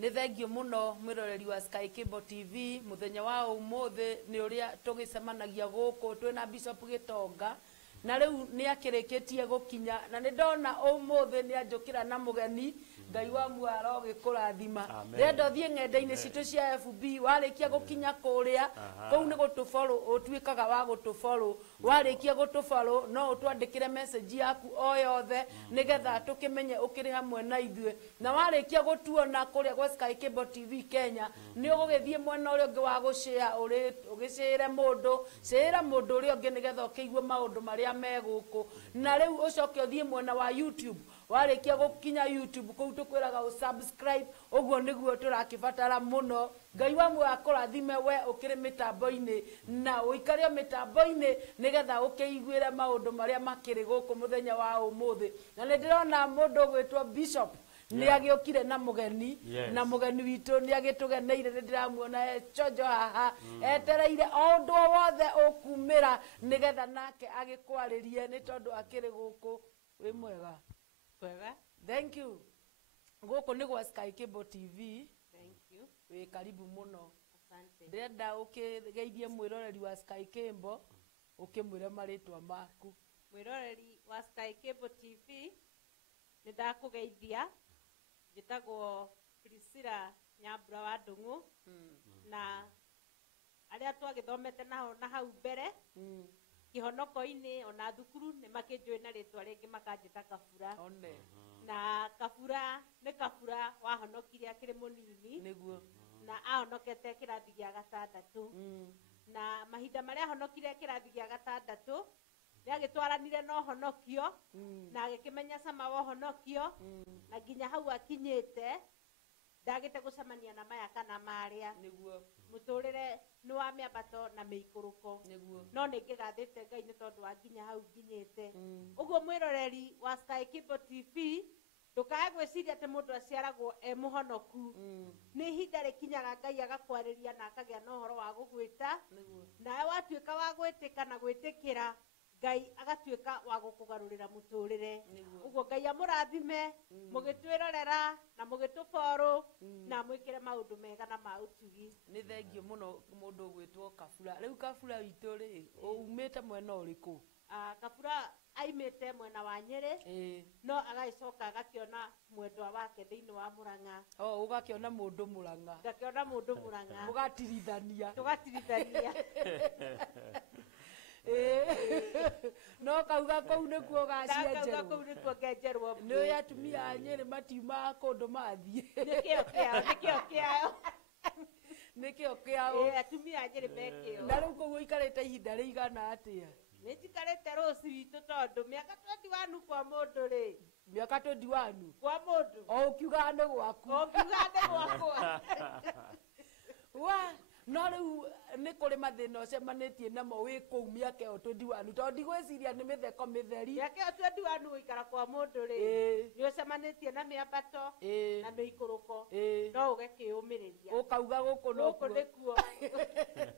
Nĩ thengio mũno mwĩroreri wa Sky Cable TV muthenya wa ũmũthĩ nĩ ũrĩa tũgĩcemanagia gũkũ twĩna Bishop Gitonga na rĩu nĩ akĩrĩkĩtie gũkinya na nĩ ndona ũmũthĩ nĩ anjũkĩra na mũgeni Ngai wa muaro gĩkũrathima rĩenda thiĩ ng'enda-inĩ citũ cia FB warĩkia gũkinya kũrĩa kũu nĩ gũtũfollow ũtuĩkaga wa gũtũfollow warĩkia gũtũfollow no ũtwandĩkĩre message yaku o yothe nĩgetha tũkĩmenye ũkĩrĩ hamwe na ithuĩ na warĩkia gũtuona kũrĩa gwa Sky Cable TV Kenya nĩ ũgũgĩthiĩ mwena ũrĩa ũngĩ wa gũshare ũgĩshare mũndũ ũrĩa ũngĩ nĩgetha ũkĩigue maũndũ marĩa megũkũ na rĩu ũcoke ũthiĩ mwena wa YouTube warĩkia gũkinya YouTube kũu tũkwĩraga ũsubscribe ũguo nĩguo tũrakĩbatara mũno Ngai wa muoyo akũrathime we ũkĩrĩ mĩtambo-inĩ na ũikare mĩtambo-inĩ nĩgetha ũkĩiguĩre maũndũ marĩa makĩrĩ gũkũ mũthenya wa ũmũthĩ na nĩ ndĩrona mũndũ ũgwĩtwo Bishop nĩ agĩũkire na mũgeni na mũgeni witũ nĩ agĩtũgeneire nĩ ndĩramuona chonjo haha etereire o ũndũ wothe ũkumĩra nĩgetha nake agĩkwarĩrie nĩ tondũ akĩrĩ gũkũ wĩ mwega Kwega. Thank you. Gũkũ nĩ gwa Sky Cable TV. Thank you. Wĩ karibu mũno. Asante. Ndĩrenda ũkĩgeithie mwĩroreri wa Sky Cable ũkĩmwĩre marĩtwa maku. Mwĩroreri wa Sky Cable TV nĩ ndakũgeithia njĩtagwo Priscilla Nyambura wa Ndung'u na arĩa twagĩthomete nao na hau mbere kĩhonoko-inĩ ona thukuru nĩ makĩnjũĩ na rĩtwa rĩngĩ makanjĩta Kabura na Kabura nĩ Kabura wahonokire akĩrĩ mũnini nĩguo na ahonokete kĩrathi gĩa gatandatũ na mahinda marĩa ahonokire kĩrathi gĩa gatandatũ nĩ agĩtwaranire na ũhonokio na agĩkĩmenya cama wa ũhonokio na nginya hau akinyĩte ndagĩte gũcemania na maya kana marĩa nĩguo mũtũrĩre nĩ wa mĩambato na mĩikũrũko no nĩ ngĩgathĩte Ngai nĩ tondũ wa nginya hau nginyĩte ũguo mwĩroreri wa Sky Cable TV ndũkae gwĩciria atĩ mũndũ aciaragwo e mũhonoku nĩ ihinda rĩkinyaga Ngai agakwarĩria na akagĩa na ũhoro wa gũgwĩta nawe watuĩka wa gwĩtĩka na gwĩtĩkĩra Ngai agatuĩka wa gũkũgarũrĩra mũtũrĩre ũguo Ngai amũrathime mũgĩtwĩrorera na mũgĩtũfollow na mwĩkĩre maũndũ mega na ma ũtugi nĩ thengio mũno mũndũ ũgwĩtwo Kabura rĩu Kabura witũ rĩ umĩte mwena ũrĩkũ Kabura aimĩte mwena wa Nyĩrĩ no agagĩcoka agakĩona mwendwa wake thĩinĩ wa Mũrang'a ũgakĩona mũndũ Mũrang'a ngakĩona mũndũ Mũrang'a mũgatirithania no kauga kũu nĩkuo gacienjerwo nĩ atumia a Nyĩrĩ matiumaga kũndũ mathiĩ nĩkĩo kĩao atumia a Nyĩrĩ mekĩo na rĩu kũu ũikarĩte ihinda rĩigana atĩa nĩ njikarĩte rũci witũ tondũ mĩaka 21 kwa mũndũ rĩ mĩaka 21 kwa mũndũ o ũkiugaga nĩ gwaku wa no rĩu nĩ kũrĩ mathĩna ũcemanĩtie namo wĩ kũu mĩaka ĩyo 21 tondũ ndigwĩciria nĩ mĩtheko mĩtheri mĩaka ĩyo 21 gũikara kwa mũndũ rĩ nĩ ũcemanĩtie na mĩambato na mĩikũrũko no ũgakĩũmĩrĩria ũkauga gũkũ nĩkuo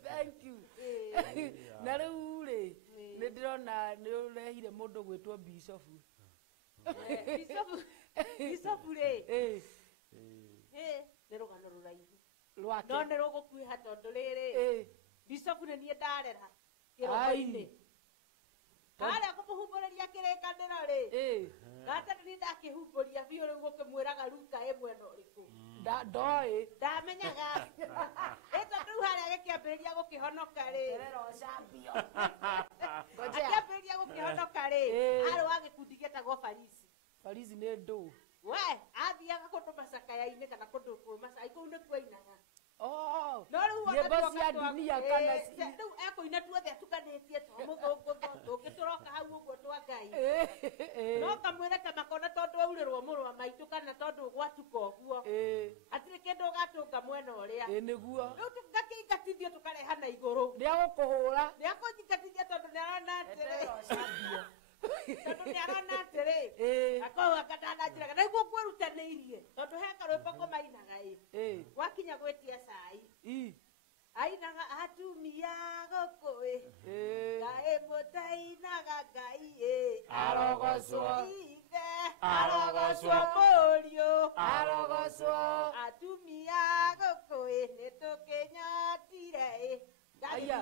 thank you na rĩu rĩ nĩ ndĩrona nĩ ũrehire mũndũ gwĩtwo Bishop Bishop rĩ nĩ rũgano rũraihu no nĩ rũgũkuĩha tondũ rĩrĩ Bishop nĩ niĩ ndarera kĩroko-inĩ harĩa kũmũhumbũrĩria kĩrĩkanĩro rĩ gata nĩ ndakĩhumbũria biũ rĩu gũkĩmwĩraga ruta ĩ mwena ũrĩkũ ndoĩ ndamenyaga tondũ rĩu harĩa gĩkĩambĩrĩria gũkĩhonoka rĩ akĩambĩrĩria gũkĩhonoka rĩ arĩ wa gĩkundi gĩtagwo Farisi nĩ ndũ we athiaga kũndũ macakaya-inĩ kana kũndũ macakaya kũu nĩ kuoinaga no rĩu cia dunia kana rĩu ekũina tuothe atukanĩtie mũthũngũ tũngĩ tũroka hau ũguo twa Ngai no kamwĩre kamakona tondũ aurĩrwo mũrũ wa maitũ kana tondũ gwatuka ũguo hatirĩ kĩndũ ũgatũnga mwena ũrĩa nĩguo rĩu tũgakĩingatithio tũkarehana igũrũ nĩagũkũhũra nĩakũingatithia tondũ nĩarona atĩrĩ tondũ nĩarona atĩrĩ akorwo akatananjĩraga na iguo kwĩrutanĩirie tondũ he karwĩmbo kũmainaga gwakinya gwĩtia cai ainaga atumia gũkũ Ngai mũtainaga Ngai arogocwo ithe arogocwo mũriũ arogocwo atumia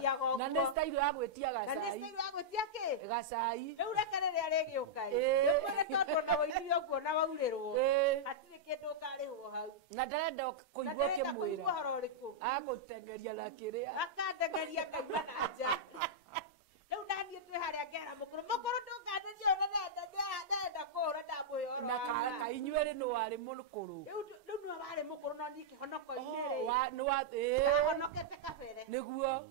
Mathiaga na ũguo. nĩ style ya gwĩtia Na nĩ gacai style ya gwĩtia kĩ? gacai Rĩu reke rĩrĩa rĩgĩũka ĩ. Ĩĩ. Nĩkuona tondũ ona woinire ũguo na waurĩrwo. Ĩĩ. Hatirĩ kĩndũ ũkarĩhwo hau. na ndarenda Na kũigua ndĩrenda kũigua ũkĩmwĩra ũhoro ũrĩkũ. agũtengeria na kĩrĩa Akandengeria ngaima na nja. Rĩu naniĩ twĩ harĩa ngera mũkũrũ. Mũkũrũ ndũkanĩrie ona ndenda kũhũra ndamũhe ũhoro na wa. kainyuĩrĩ nĩ warĩ mũkũrũ Rĩu nĩwe warĩ mũkũrũ no niĩ kĩhonoko-inĩ rĩ. nĩ wa Ndahonokete kabere. nĩguo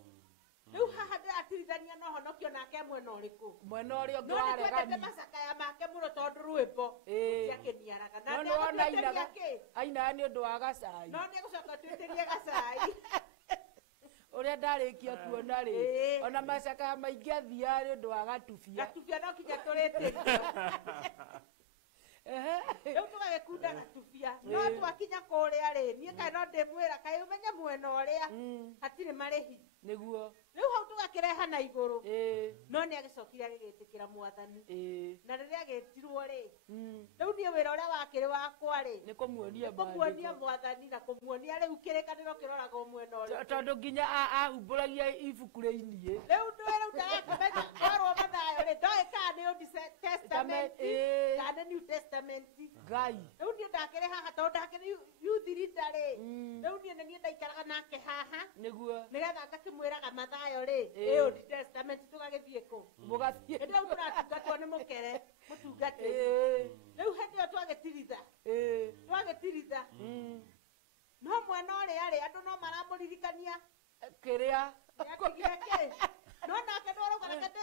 Rĩu haha ndĩratirithania na ũhonokio nake mwena ũrĩkũ. mwena ũrĩa ũngĩ No nĩkwendete waregani macakaya make mũno tondũ rwĩmbo Ĩĩ. ciakĩniaraga. Na no nĩ wona ndegũtuĩtĩria kĩ? ainaga nĩ ũndũ wa gacai No nĩegũcoka tuĩtĩrie gacai. ũrĩa ndarĩkia kuona rĩ Ĩĩ. ona macakaya maingĩ athiaga nĩ ũndũ wa gatubia Gatubia no kinya tũrĩtĩrio. Rĩu tũgagĩkunda gatubia. No twakinya kũrĩa rĩ, niĩ kaĩ no ndĩmwĩra kaĩ ũmenye mwena ũrĩa hatirĩ marĩhi. nĩguo Rĩu hau tũgakĩreha na igũrũ. ĩĩ No nĩagĩcokire agĩgĩtĩkĩra Mwathani. ĩĩ Na rĩrĩa agĩtirwo rĩ, rĩu niĩ wĩra ũrĩa wakĩrĩ wakwa rĩ, nĩ kũmuonia kũmuonia Mwathani na kũmuonia rĩu kĩrĩkanĩro kĩroragwo mwena ũrĩa. tondũ nginya ahumbũragia ibuku rĩiniĩ Rĩu rĩu ndagakĩmenya twarwo mathayo rĩ, ndoĩ kana nĩ Old Testament Ĩĩ. kana nĩ New Testament. ngai Rĩu niĩ ndakĩrĩ haha tondũ ndakĩrĩ youth leader rĩ, rĩu niĩ nĩ niĩ ndaikaraga nake haha nĩguo nĩgetha ngakĩmwĩraga mathayo rĩ, Ĩĩ. ĩ Old Testament tũgagĩthiĩ kũ? mũgathiĩ Hĩndĩ ĩyo tũratungatwo nĩ mũkere mũtungatĩri. ĩĩ Rĩu hĩndĩ ĩyo twagĩtiritha no mwena ũrĩa rĩ andũ no maramũririkania kĩrĩa nĩatigire kĩ? No nake ndwarauga reke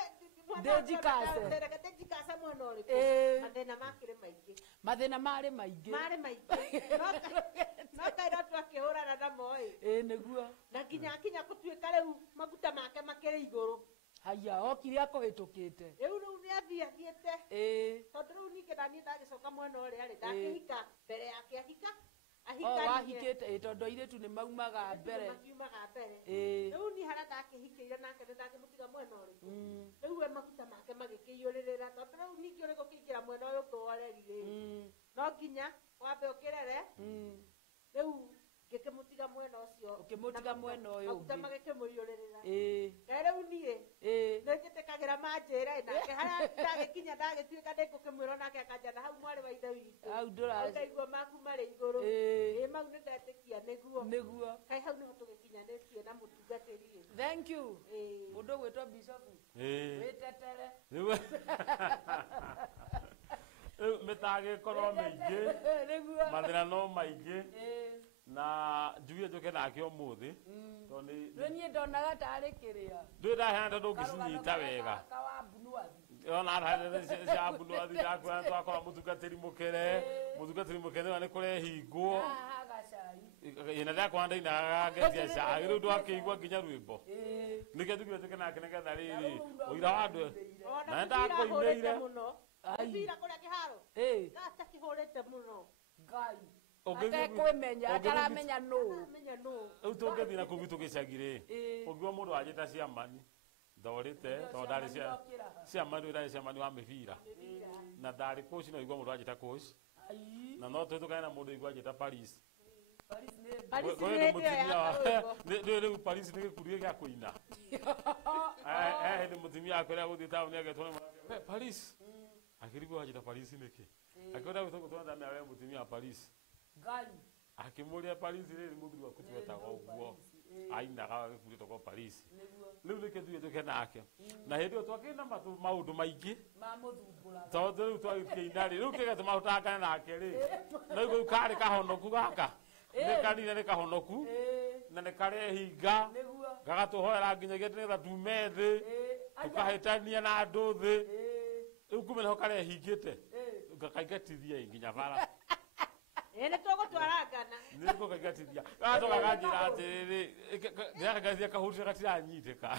ndĩnjikase mwena ũrĩkũ. Ĩĩ. Mathĩna makĩrĩ maingĩ. mathĩna marĩ maingĩ Marĩ maingĩ. No kaĩ no twakĩhũrana namo ĩ. nĩguo Na nginya akinya gũtuĩka rĩu maguta make makĩrĩ igũrũ. haya okire akũhĩtũkĩte Rĩu nĩathiĩte. ĩĩ Tondũ rĩu ningĩ naniĩ ndagĩcoka mwena ũrĩa rĩ, ndakĩhika mbere yake ahika wahikĩte tondũ airĩtu nĩ maumaga mbere makiumaga mbere. ĩĩ Rĩu niĩ harĩa ndakĩhikĩire nake nĩndakĩmũtiga mwena ũrĩkũ. Rĩu we maguta make magĩkĩiyũrĩrĩra tondũ rĩu ningĩ ũrĩ gũkĩingĩra mwena ũyũ ũngĩ wa ũreri rĩ. No nginya wambe ũkĩrere rĩu ngĩkĩmũtiga mwena ũcio. Ũkĩmũtiga mwena ũyũ maguta ũngĩ. magĩkĩmũiyũrĩrĩra. ĩĩ Na rĩu niĩ ĩĩ nĩnjĩtĩkagĩra manjĩra nake harĩa ndagĩkinya ndagĩtuĩka ndĩngũkĩmwĩra nake akanjana hau mwarĩ wa ithe witũ. hau ndũra Ndaigua maku marĩ igũrũ. Ĩĩ. Mau nĩndetĩkia nĩguo. nĩguo Kaĩ hau nĩho tũgĩkinyanĩtie na mũtungatĩri ĩ. thank you Ĩĩ. mũndũ ũgwĩtwo bishopu Ĩĩ. wĩtetere Rĩu mĩtangĩkorwo mĩingĩ nĩguo mathĩna no maingĩ ĩĩ na njuge njũke nake ũmũthĩ tondũ rĩu niĩ ndonaga tarĩ kĩrĩa ndũĩ ndaheana tondũ ũngĩcinyita wega kawambunuathi ona cia mbunũathi ndakwĩra twakora mũtungatĩri mũkene wa nĩ kũrehingwo haha gacai ina ndakora ndainaga ngetia cai rĩu ndwakĩigua nginya rwĩmbo ĩĩ nĩkĩo tũkiuga tũke nake nĩgetha rĩrĩ ũira wa andũ Ona na mũbira ahũrĩte nĩndakũinĩire mũno. Ai. Mũbira kũrĩa kĩharo. ĩĩ Atakĩhũrĩte mũno. ngai Ũngĩthiĩ- atekwĩmenya ũngĩthiĩ- ataramenya nũ Amenya nũ. rĩu tũngĩthiĩ na kũu gwitũ gĩcagi-rĩ Ĩĩ. ũngiuma mũndũ wanjĩta ciamani ndorĩte tondũ ndarĩ ciamani ndarĩ ciamani wa mĩbira na ndarĩ coach no igua mũndũ wanjĩta coach ai na no tũhĩtũkane na mũndũ igua anjĩta Paris Paris nĩ Paris Wewe nĩ nĩ hĩndĩ ĩyo mũtumia ya wa rwĩmbo. rĩu Paris nĩ gĩkuruĩ gĩa kũina hĩndĩ mũtumia akĩrĩa gũthiĩ taũni agetwo nĩ Paris akĩrigwo anjĩta Paris nĩkĩ akĩona gũtũgũtwa ndamĩa we mũtumia wa Paris ngai akĩmũria Paris rĩrĩ mũthuri waku twetaga ũguo ainaga agĩkurĩtwo kwa Paris nĩguo rĩu nĩkĩo tuge tũke nake na hĩndĩ ĩyo twakĩrĩ na maũndũ maingĩ mamũthumbũra tondũ rĩu twagĩkĩina rĩ rĩu kĩgetũma tũtahakane nake rĩ na rĩu karĩ kahonoku gaka nĩ kanina nĩ kahonoku ĩĩ na nĩ karehinga nĩguo gagatũhoera nginyagia nĩgetha tume thĩ ĩĩ tũkahĩtania na andũ thĩ ĩĩ rĩu kumbe nĩho karehingĩte ĩĩ gakaingatithia nginya bara Nĩ tũgũtwara ngana. nĩko kaingatithia gagacoka kanjĩra atĩrĩrĩ ndĩrakagathia kahũrire gatiranyitĩka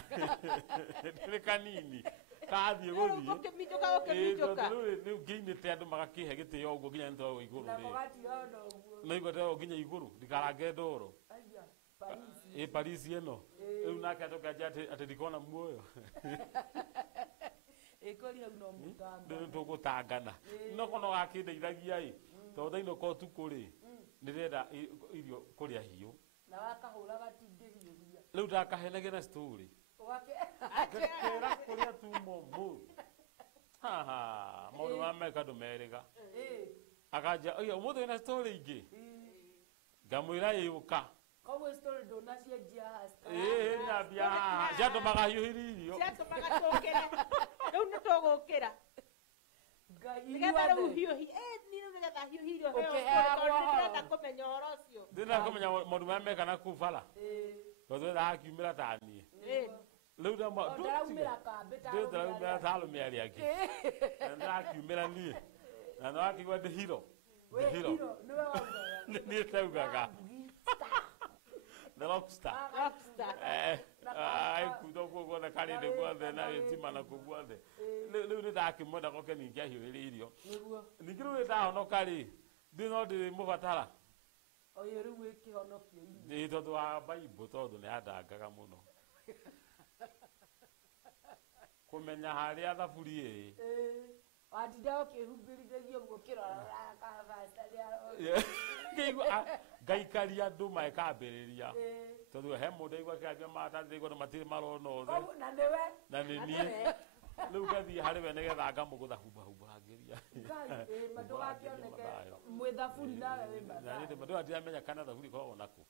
nĩ kanini kathiĩ gũthiĩ Gũkĩminjũka gũkĩminjũka. rĩu ngĩinĩte andũ magakĩhe gĩtĩo ũguo nginya nĩtwarwo igũrũ na rĩ mũgatiga ona ũguo no igua ndĩrwo nginya igũrũ ndikarange ndoro aya Paris ĩ Paris ĩno rĩu nake acoka anjĩra atĩ ndikona muoyo ĩkori hau no mũtamba nĩ tũgũtangana no kono gakĩndeithagia ĩ tondũ thainũka ũtukũ rĩ nĩrenda irio kũrĩa hiũ na wakahũra gatingĩhiũria rĩu ndakahenagia na story Kera kuria tumo mu. Ha maundu mameka ndumerĩga. Akaja oya mũthĩ wĩna story ingĩ. Ngamwĩra yũka. Koguo story ndũnacienjia hasta. Nyambia ciatũmaga hiũhĩria irio. Ciatũmaga tũkĩre. Rĩu nĩ tũgũkĩra. Nĩgetha rĩu hiũhi. Niĩ rĩu nĩgetha hiũhi irio heo. Ndĩrenda kũmenya ũhoro ũcio. Ndĩrenda kũmenya maũndũ marĩa mekana kũu bara. Tondũ wetha akiumĩra ta niĩ. Rĩu ndaraumĩra kambĩ ta ndĩraumĩra ta arũme arĩa angĩ. Ndĩrakiumĩra niĩ. Na no akĩigua ndĩ hero. Niĩ taugaga. The rockstar. Ai kudo ko gona kali de guothe na gĩtima na kũguothe. Rĩu nĩ ndakĩmwenda goke ningĩ ahiũrĩrie irio. Ningĩ rĩu ndahonoka rĩ, ndĩ no ndĩ mũbatara. Oyo rĩu wĩkĩhonokio irio. Ndĩ tondũ wa Bible tondũ nĩ andangaga mũno. Kũmenya harĩa thaburi watinda ũkĩhumbĩrithagia guo kĩrora kabacĩrĩa. Ngaikaria andũ makambĩrĩria. Tondũ he mũndũ aigua kĩambia matanĩrĩgwo na matirĩ marona othe. Na nĩwe. Na nĩ niĩ. Rĩu ngathiĩ harĩ we nĩgetha ngamũgũtha humbahumbangeria. Ndũgakĩoneke mwĩ thaburi nawe wĩ mathaa. Ndĩ ndiramenya kana thaburi koragwo nakũ.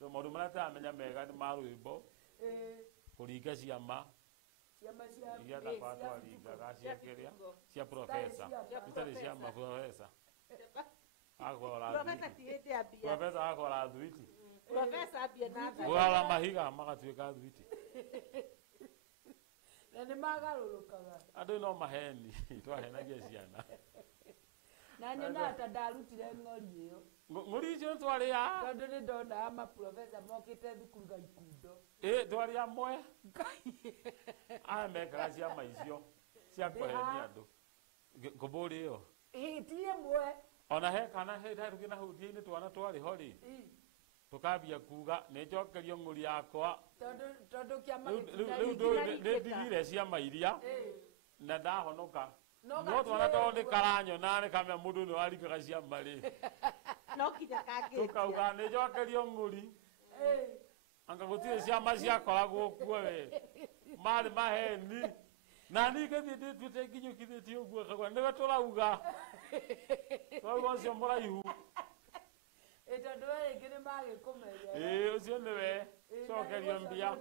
Maũndũ marĩa ndĩramenya mega nĩ ma rwĩmbo. Kũringa ciama. Iria twatwaringaga cia kĩrĩa cia profesa. Itarĩ cia maprofesa. Profesa akora thwiti. Profesa ambia na thwiti. Gũgara mahiga magatuĩka thwiti. Na nĩ magarũrũkaga. Andũ no maheni twahenagia ciana. Na nyona ta ndarutire ng'ori ĩyo. Ng'ori icio twarĩ ya. Tondũ nĩ ndona maprofesa mokĩte thukuru ga ikundo. Twarĩ amwe. Aya mekaga ciama icio cia kũhenia andũ. Ngũmbũri ĩyo. Ti ĩmwe. Ona he kana he tũkĩ na hũthia-inĩ twana twarĩ ho rĩ. Tũkambia kuga nĩ njokerio ng'ũri yakwa. Tondũ kĩama rĩu nĩ ndigire ciama iria na ndahonoka. No twana tondũ nĩ karanyona nĩ kamenya mũndũ nĩ waringaga ciama rĩ. No kinya kangĩ. Tũkauga nĩ njokerio ng'ũri. Anga gũtirĩ ciama ciakoragwo kuo we. Marĩ maheni. Na ningĩ thiĩ ndĩtuĩte nginyũkithĩtie ũguo akauga nĩwe tũrauga. Tũrauga ũcio mũraihu. Tondũ we rĩngĩ nĩ magĩkũmeria. Ũcio nĩwe cokerio mbia.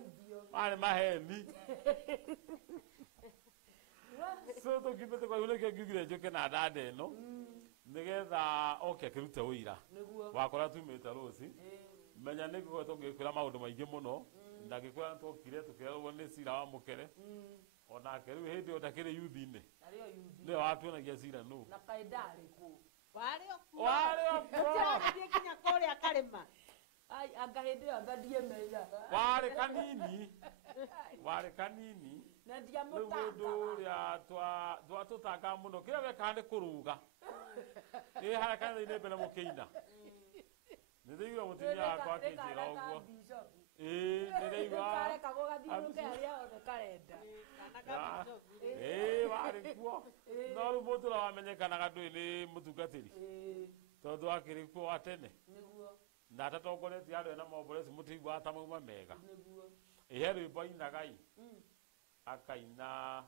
Marĩ maheni. So tũkiumĩte kwa ihuno kĩo ngiugire njũke na ndanda ĩno. Nĩgetha oke akĩrute ũira. Wakora tumĩte rũci. Menya nĩ ngũkorwo tũgĩkwĩra maũndũ maingĩ mũno. Na ngĩkwĩra twokire tũkĩrerwo nĩ cira wa mũkere. Onake rĩu hĩndĩ ĩyo ndakĩrĩ youth-inĩ. Nĩwe watuonagia cira nũ. Na kaĩ ndarĩ kũ. Warĩ okuo. Warĩ okuo. Tũrathiĩ kinya kũrĩa karĩma. Anga hĩndĩ ĩyo anga ndiemenya. Warĩ kanini. Warĩ kanini. Na ndiamũtanga. Rĩu mũndũ ũrĩa twatũtangaga mũno kĩrĩa wekaga nĩ kũrũga. Harĩa kanitha-inĩ mbere mũkĩina. Nĩndĩigua mũtumia wakwa akĩnjĩra ũguo. Nĩndĩigua. Kareka gũgathiũrũke harĩa othe karenda. Warĩ kuo. No rĩu mũndũ ũrĩa wamenyekanaga ndũĩ nĩ mũtungatĩri. Tondũ akĩrĩ kuo wa tene. Na atatongoretie andũ ena maũmboreci mũtĩiguaga ta mauma mega. He rwĩmbo ainaga akaina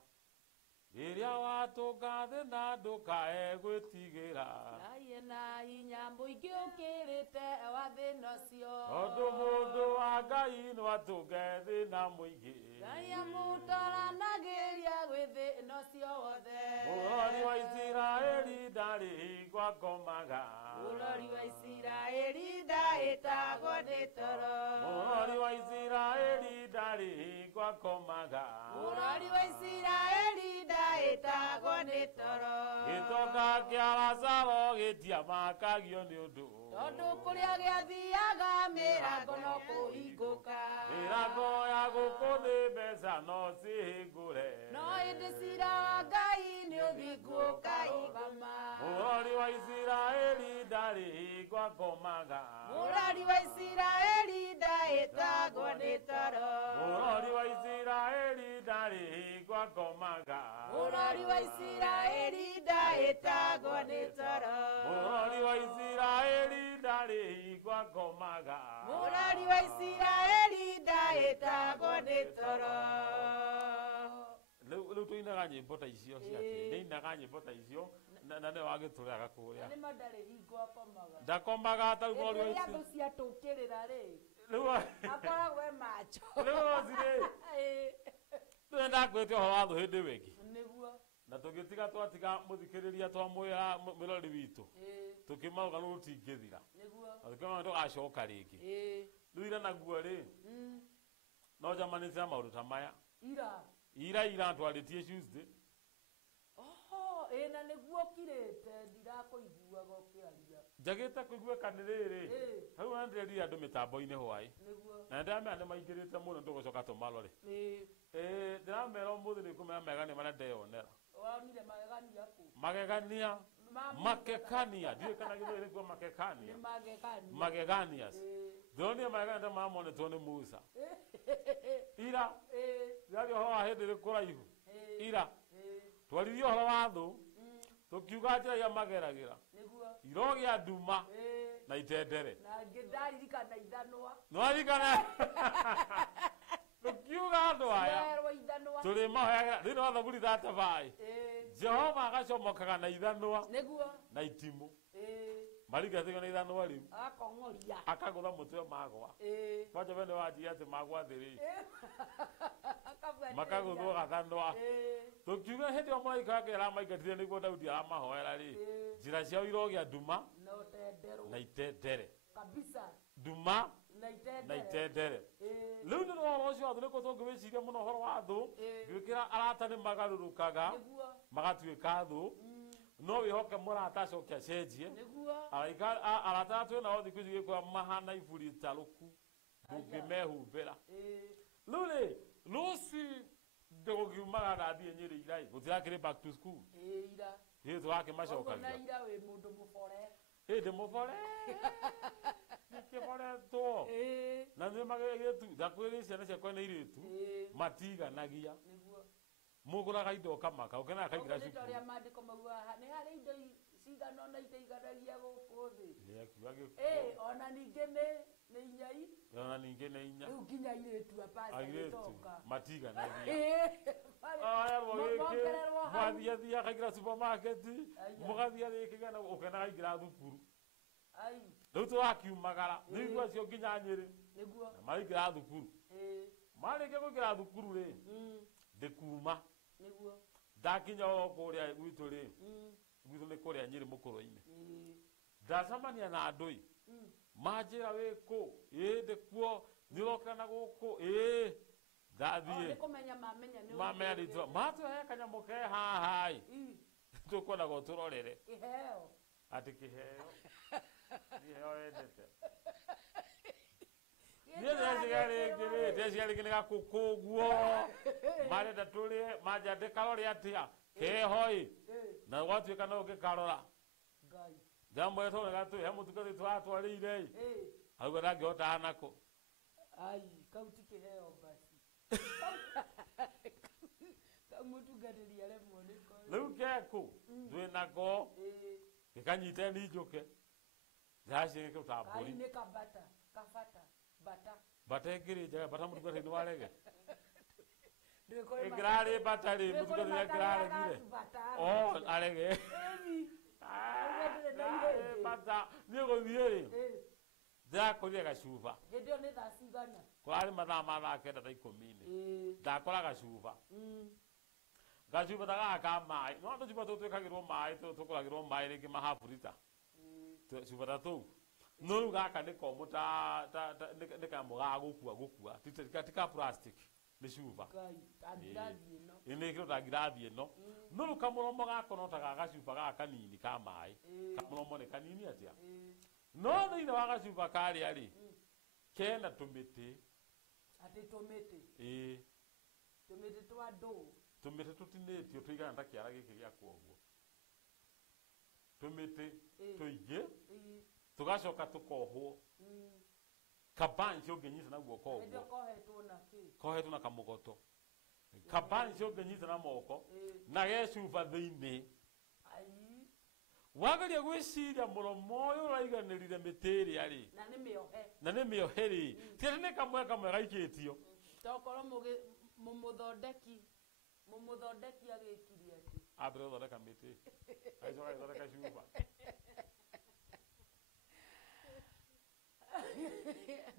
rĩrĩa watũnga thĩ na ndũkae gwĩtigĩra. Ngai ena hinya mũingĩ ũkĩrĩte wa thĩna ũcio. Tondũ mũndũ wa Ngai no atũnge thĩna mũingĩ. Ngai amũtaranagĩria gwĩ thĩna ũcio wothe. Mũrori wa Isiraeli ndarĩ gwakomaga. Mũrori wa Isiraeli ndahĩtagwo nĩ toro. Mũrori wa Isiraeli ndarĩ gwakomaga. Mũrori wa Isiraeli ndahĩtagwo nĩ toro. Gĩtonga kĩa Lazaro gĩtiamakagio nĩ ũndũ. Tondũ kũrĩa gĩathiaga mĩrango no kũhingũka. Mĩrango ya gũkũ nĩ mbeca no cihingũre. No hĩndĩ cira wa Ngai nĩ ũthingu ũkaigama. Mũrori wa Isiraeli ndarĩ gwakomaga. Mũrori wa Isiraeli ndahĩtagwo nĩ toro. Mũrori wa Isiraeli ndarĩ gwakomaga. Mũrori wa Isiraeli ndahĩtagwo nĩ toro. Mũrori wa Isiraeli ndarĩ gwakomaga. Mũrori wa Isiraeli ndahĩtagwo ĩtagwo nĩ toro. Rĩu tũinaga nyĩmbo ta icio ciake, nĩinaga nyĩmbo ta icio na nĩ wagĩtũrega kũrĩa. Nĩ mandarĩ hingo akomaga. Ndakomaga ta rũgoro rũcio. Ĩrĩa andũ ciatũkĩrĩra rĩ. Rĩu akoragwo e macho. Rĩu thirĩ. Twenda kwĩte ũhoro wa thũ hĩndĩ wĩngĩ. Nĩguo. Na tũgĩtiga twatiga mũthikĩrĩria twamwĩra mũrori witũ. Tũkĩmauga nĩ rũtingĩthira. Nĩguo. Na tũkĩmauga ndũgacoka rĩngĩ. Rĩu ira naguo rĩ. No njamanĩte na maũndũ ta maya. Ira ntwarĩtie Tuesday. Na nĩguo kirĩte ndirakũiguaga ũkĩaria. Njagĩte kũiguĩka nĩ rĩrĩ. Hau na ndĩrerire andũ mĩtambo-inĩ hwaĩ. Na ndĩramera nĩ maingĩrĩte mũno ndũgũcoka tũmarore. Ndĩramera ũmũthĩ nĩ ngũmera magegania marĩa ndeyonera. Wonire magegania kũ? Magegania. Makekania. Ndiũĩ kana gĩthũngũ nĩkuo makekania. Mageganias. Ndĩronire magegania mamonetwo nĩ Musa. Ira. Ndĩrarĩ ũhoro wa hĩndĩ ĩrĩ kũraihu. Ira. Twaririe ũhoro wa thũ. Tũkiuga njĩra iria mageragĩra. Irogĩa nduma na itendere. Na ngĩndaririkana ithanwa. Nĩwaririkana? Tũkiuga andũ aya tũrĩ mahoyagĩra thĩinĩ wa Zaburi 35. Jehova agacomokaga na ithanwa na itimũ. Marigatĩgwo na ithanwa rĩu. Akagũtha mũtwe magwa. Kwanja wene wanjia atĩ magwa thĩ rĩ. Makagũthwo gathanwa. Tũkiuga hĩndĩ ĩyo mũraika wake aramaingatire nĩguo Daudi aramahoera rĩ. Njĩra ciao irogĩa nduma na itendere. Nduma na itendere. Rĩu nĩ ũhoro ũcio wa thũ nĩkuo tũngĩwĩciria mũno ũhoro wa thũ. Ngĩwĩkĩra arata nĩ magarũrũkaga magatuĩka thũ. No wĩhoke mũrata acoke acenjie. Arata twĩ nao thikũ ici gĩkũra mahana iburi itarũku ndũngĩmehumbĩra. Rĩu rĩ rũci ndĩgũkiumaga ndathiĩ Nyĩrĩ ira gũtirakĩrĩ back to school. Hĩndĩ tũrakĩmacokagia. Ndĩ mũbore. Nĩkĩboretwo. Na nĩ magĩrĩtu ndakwĩrĩ ciana ciakwa nĩ irĩtu matiganagia. Mũgũraga indo kamaka ũkenaga kaingĩra cukuru. Nĩ maandĩko mauga nĩ harĩ indo cigana na iteiganagia gũkũ thĩ. Ona ningĩ nĩ inyai. Ona ningĩ nĩ inya. Rĩu nginya irĩtu apacitoka. Matiganagia. Mwathiathia akaingĩra supermarket mũgathiĩ rĩkĩgana ũkenaga ingĩra thukuru. Rĩu tũrakiumagara rĩu acio nginya Nyĩrĩ. Na maraingĩra thukuru. Marĩkia kũingĩra thukuru rĩ ndĩkuma. Ndakinya kũrĩa gwitũ rĩ gwitũ nĩ kũrĩa Nyĩrĩ mũkũrũ-inĩ. Ndacamania na andũ manjĩra wĩkũ ndĩkuo nĩũroka na gũkũ ndathiĩ mamenya rĩtwa matũhe kanyamũ ke haha tũkwenda gũtũrorere atĩ kĩheo wendete ndeciga rĩngĩ nĩ gakũkũguo marenda tũrĩe manja ndĩkarore atĩa keho na gwatuĩka no ũngĩkarora ndamwĩra nĩ gatũhe mũtungatĩ tũratwarĩire auga ndangĩhota hanakũ. Kau ti kĩheo basi. Kamũtungatĩri aremwo nĩ ko. Rĩu kekũ twĩnako gĩkanyite ni njũke ndaciĩ gĩkĩruta mbũri. Nĩ kabata kabata bata. Bata ĩngĩrĩ njega bata mũtungatĩri nĩ warege. Ĩngĩrarĩ bata rĩ mũtungatĩri angĩraregire. Arege. Bata niĩ gũthiĩ rĩ ndakorire gacuba. Hĩndĩ ĩyo nĩ thaa cigana? Kũrarĩ mathaa ma thaa kenda thaa 10. Ndakora gacuba. Gacuba ta gaka ka maĩ. No tũcuba tũu twĩkagĩrwo maĩ tũkũragĩrwo maĩ rĩngĩ ma half liter. Tucuba ta tũu. No rĩu gaka nĩ komũ nĩ kamũ ga gũkua ti ka plastic nĩ cuba. Nĩ kĩro ta ngirathi ĩno. No rĩu kamũromo gako no ta ga gacuba gaka kanini ka maĩ. Kamũromo nĩ kanini atĩa. No thĩinĩ wa gacuba karĩa rĩ kena tũmĩtĩ. Atĩ tũmĩtĩ? Tũmĩtĩ twa ndũ. Tũmĩtĩ tũtinĩtio tũigana ta kĩara gĩkĩ gĩa kuoguo. Tũmĩtĩ tũingĩ tũgacoka tũkohwo. Kabanci ũngĩnyita na guoko ũguo. Kohetwo na kamũgoto. Kabanci ũngĩnyita na moko na gecuba thĩinĩ. wagaria gwiciria muromo uyu uraiganirire mitiri ari na ni mioheri tiri ni kamwe gaikitio tokoro mumuthondeki agikiria ati abire thondeka miti aicoka thondeka cuba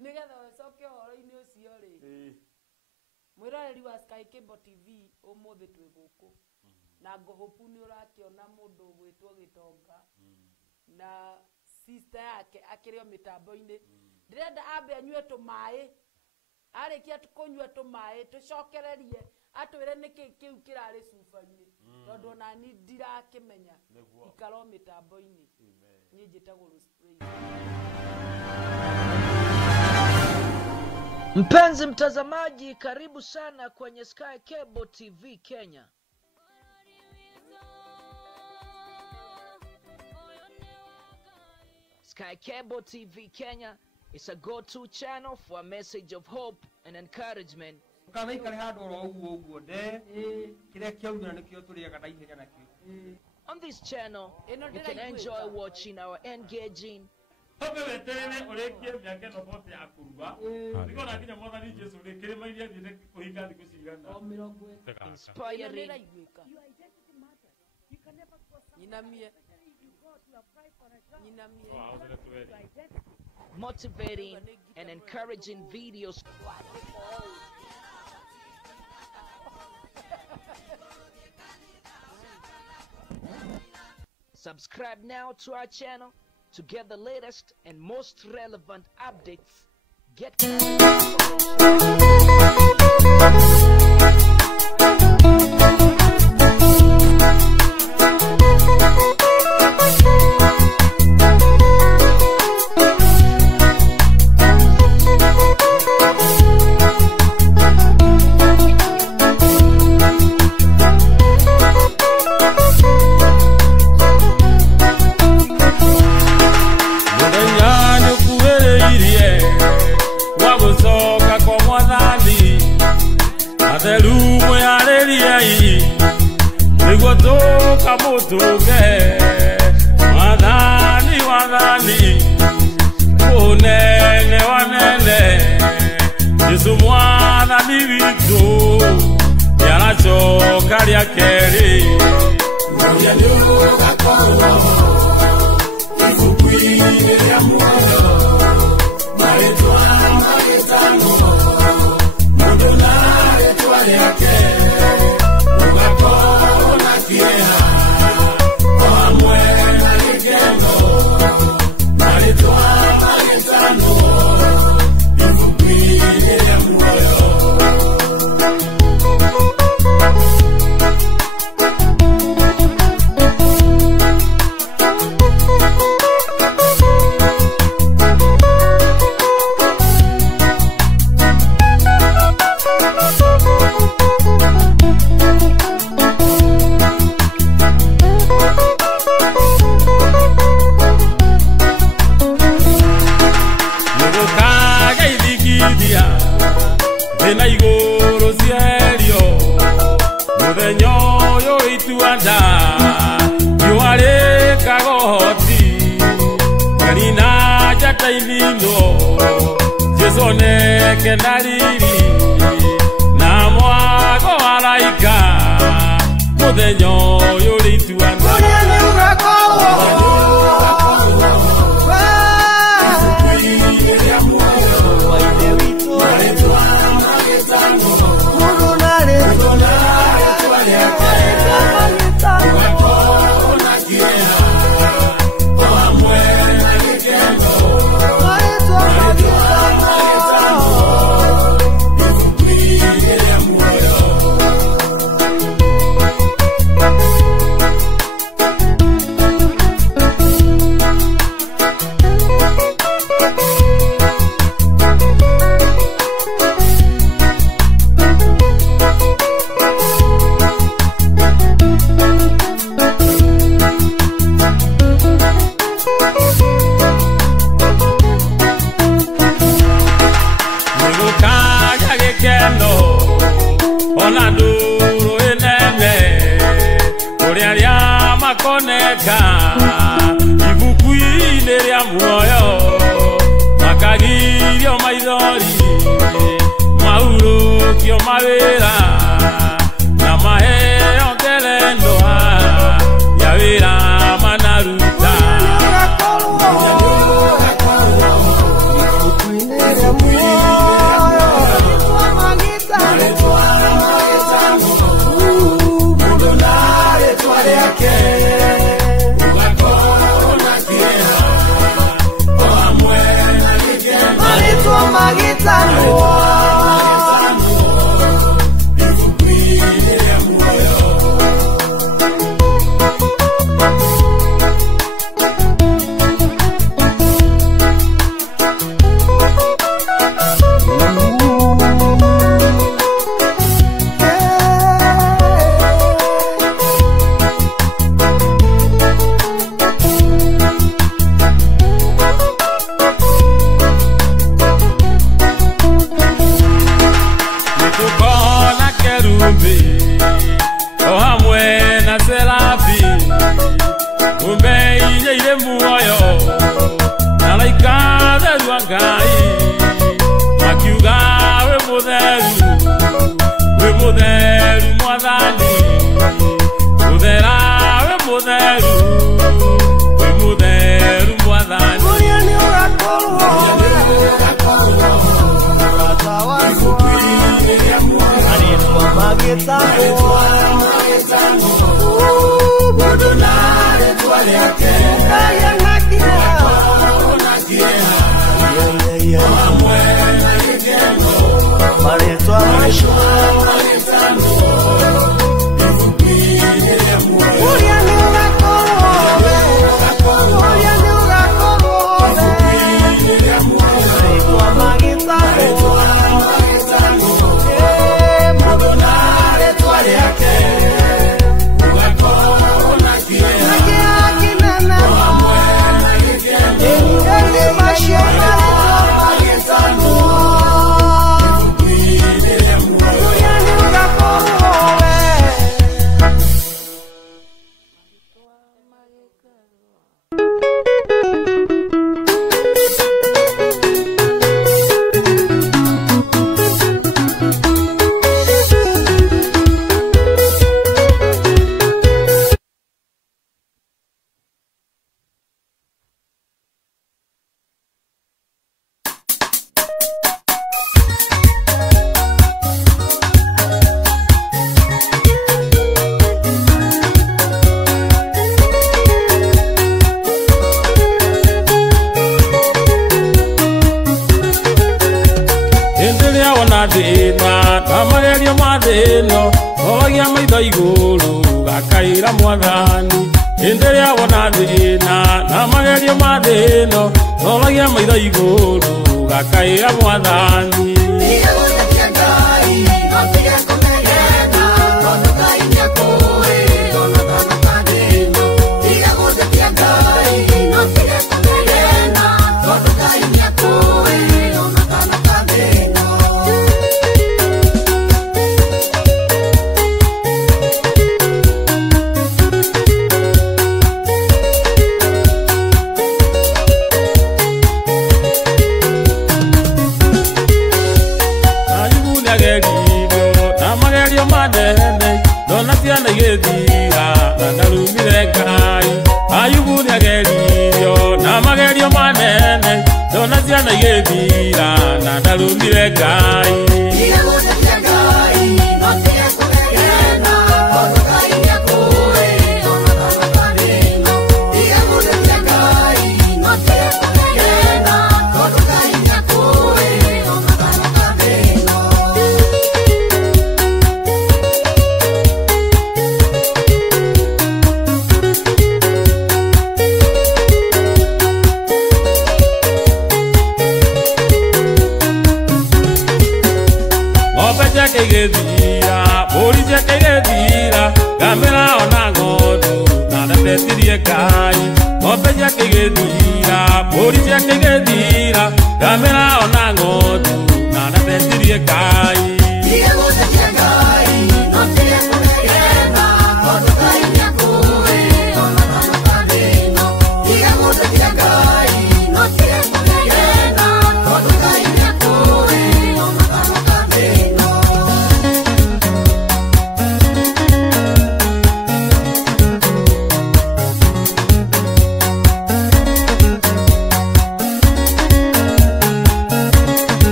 nigetha wecoke horo-ini ucio ri mwiroreri wa Sky Cable TV umuthi twi guku na ngohopu ni urakiona mundu gwitwo Gitonga na sister yake akirio mitambo-ini ndirenda ambe anyue tumai arikia tukunyua tumai tucokererie atwire niki kiu kirari cuba-ini tondu nani ndirakimenya ikaro mitambo-ini ni njitagwo spray. Mpenzi mtazamaji, karibu sana kwenye Sky Cable TV Kenya. Sky Cable TV Kenya is a go-to channel for a message of hope and encouragement. On this channel, you can enjoy watching our engaging, inspiring, motivating and encouraging videos. Subscribe now to our channel to get the latest and most relevant updates. Get makoneka ibuku-inĩ rĩa muoyo makagirio maithori maurũkio mawĩra na maheo ngerenwa ya wĩra manaruta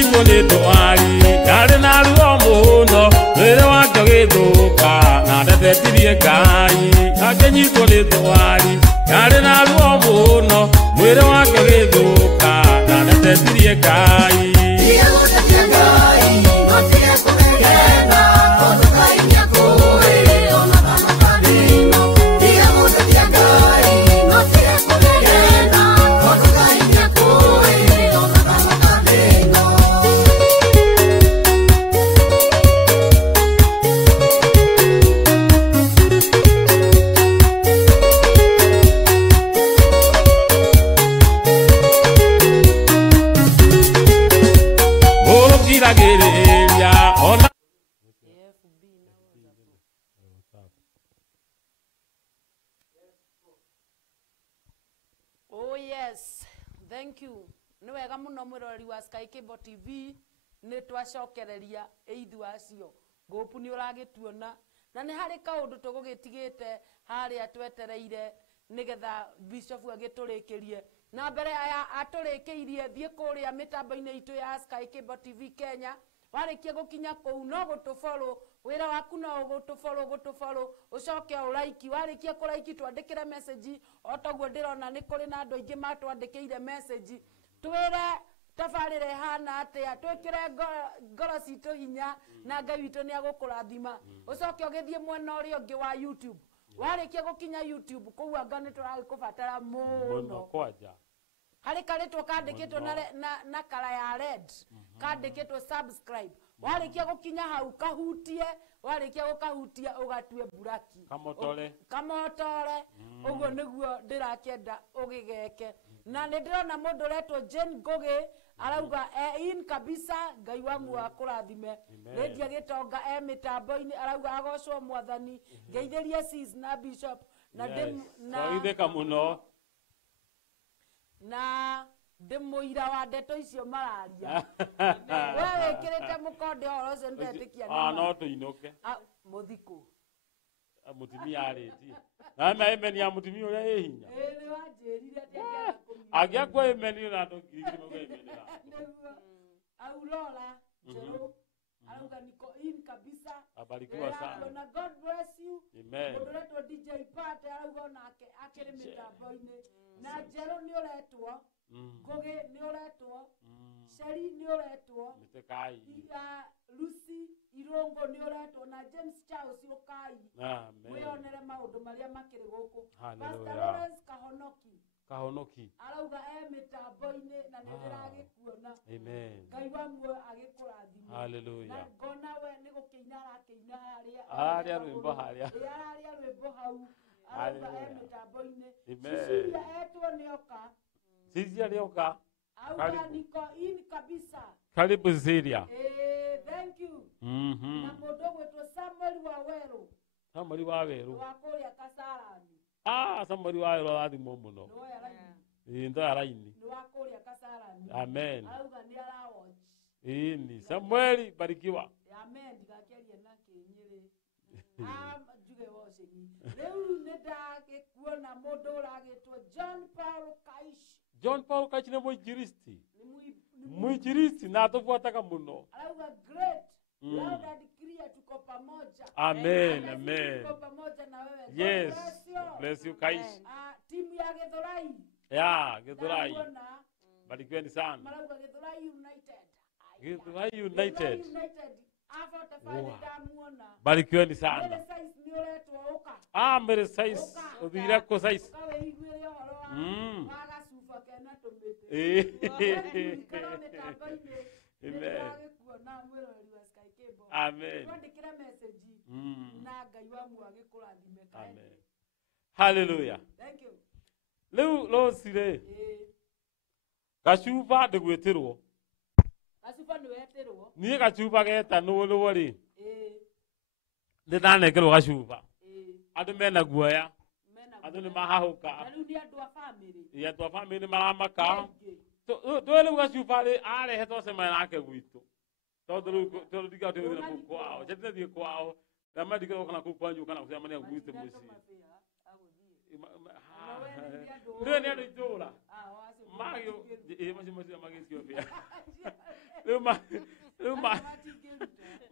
nyitwo nĩ ndwari yarĩ na ruo mũno mwĩrĩ wake ũgĩthũka na ndetetirie Ngai akĩnyitwo nĩ ndwari yarĩ na ruo mũno mwĩrĩ wake ũgĩthũka na ndetetirie Ngai Oh yes, thank you. Nĩ wega mũno mwĩroreri wa Sky Cable TV nĩ twacokereria eithu acio ngũpu nĩ ũragĩtuona na nĩ harĩ kaũndũ tũgũgĩtigĩte harĩa twetereire nĩgetha Bishop agĩtũrĩkĩrie na mbere aya atũrĩkĩirie thiĩ kũrĩa mĩtambo-inĩ itũ ya Sky Cable TV Kenya warĩkia gũkinya kũu no gũtũfollow wĩra waku no gũtũfollow ũcoke ũlaiki warĩkia kũlaiki twandĩkĩre message o taguo ndĩrona nĩ kũrĩ na andũ aingĩ matwandĩkĩire message twĩre tabarĩra ihana atĩa twĩkĩre ngoro citũ hinya na Ngai witũ nĩ agũkũrathima ũcoke ũgĩthiĩ mwena ũrĩa ũngĩ wa YouTube warĩkia gũkinya YouTube kũu anga nĩ tũragĩkũbatara mũno kwanja harĩ karĩtwo kandĩkĩtwo na kala ya red kandĩkĩtwo subscribe warĩkia gũkinya hau kahutie warĩkia gũkahutia ũgatue buraki kamotore ũguo nĩguo ndĩrakĩenda ũgĩgeke na nĩ ndĩrona mũndũ ũretwo Jane Ngugi arauga in kabisa Ngai wangu akũrathime Lydia Gĩtonga mĩtambo-inĩ arauga agocwo mwathani ngeithĩrie sis na Bishop na itheka mũno na ndĩmũira wa ndeto icio mararia we wĩkĩrĩte mũkonde ũhoro ũcio ndetĩkia no tũinũke mũthikũ mũtumia arĩtie na imeni ya mũtumia ũrĩa ĩ hinya nĩ wanjĩrire atĩ angĩakwa imeni na andũ ngiri mauga imeni Aurora Njerũ arauga niko in kabisa abarikiwa sana na God bless you amen mũndũretwo DJ Pate arauga nake akĩrĩ mĩtambo-inĩ na Njerũ nĩ ũretwo Ngugi nĩ ũretwo Sheri nĩ ũretwo Mĩtekai Lucy Irũngũ nĩ ũretwo na James Charles ũkai mwĩonere maũndũ marĩa makĩrĩ gũkũ Pastor Lawrence Kahonoki arauga mĩtambo-inĩ na nĩ ndĩragĩkuona Ngai wa muoyo agĩkũrathima haleluya na ngona we nĩ gũkĩina arakĩina harĩa rwĩmbo harĩa ararĩa rwĩmbo hau arauga mĩtambo-inĩ Cecilia etwo nĩoka Cecilia nĩoka auga niko in kabisa karibu Cecilia thank you na mũndũ ũgwĩtwo Samuel Waweru wa kũrĩa Kasarani Samuel Waweru arathimwo mũno ndoya raini nĩ wa kũrĩa Kasarani amen arauga nĩ arawatch ni Samuel barikiwa amen ndikakĩaria na kĩnyĩrĩ njuge woceni rĩu nĩ ndagĩkuona mũndũ ũragĩtwo John Paul Kaish nĩ mũinjilisti na atũbuataga mũno arauga great loud and clear tuko pamoja amen tuko pamoja na wewe yes bless you Kaish timu ya Githurai Githurai barikiweni sana marauga Githurai United afa tafadhali damuona barikiweni sana nĩ ũretwo ũka Mere size uthire ko size kawe igwĩre ũhoro wa gacuba kena tũmĩtĩ na mwĩroreri wa Sky Cable amen twandĩkĩre message na Ngai wa muoyo agĩkũrathime amen hallelujah thank you rĩu rũcirĩ gacuba ndĩgwĩtĩrwo gacuba nĩ wetĩrwo niĩ gacuba getanwo rĩ nĩ ndanengerwo gacuba andũ mena guoya andũ nĩ mahahũka andũ a bamĩrĩ nĩ maramaka twĩ rĩu gacuba arehetwo cemana nake gwitũ tondũ ndikatũthire kũu kwao cetithiĩ kwao na mandikĩrwo kana kũu kwanyu kana gũcemania gwitũ mũciĩ rĩu nĩ andũ itũũra macio magĩcio bĩa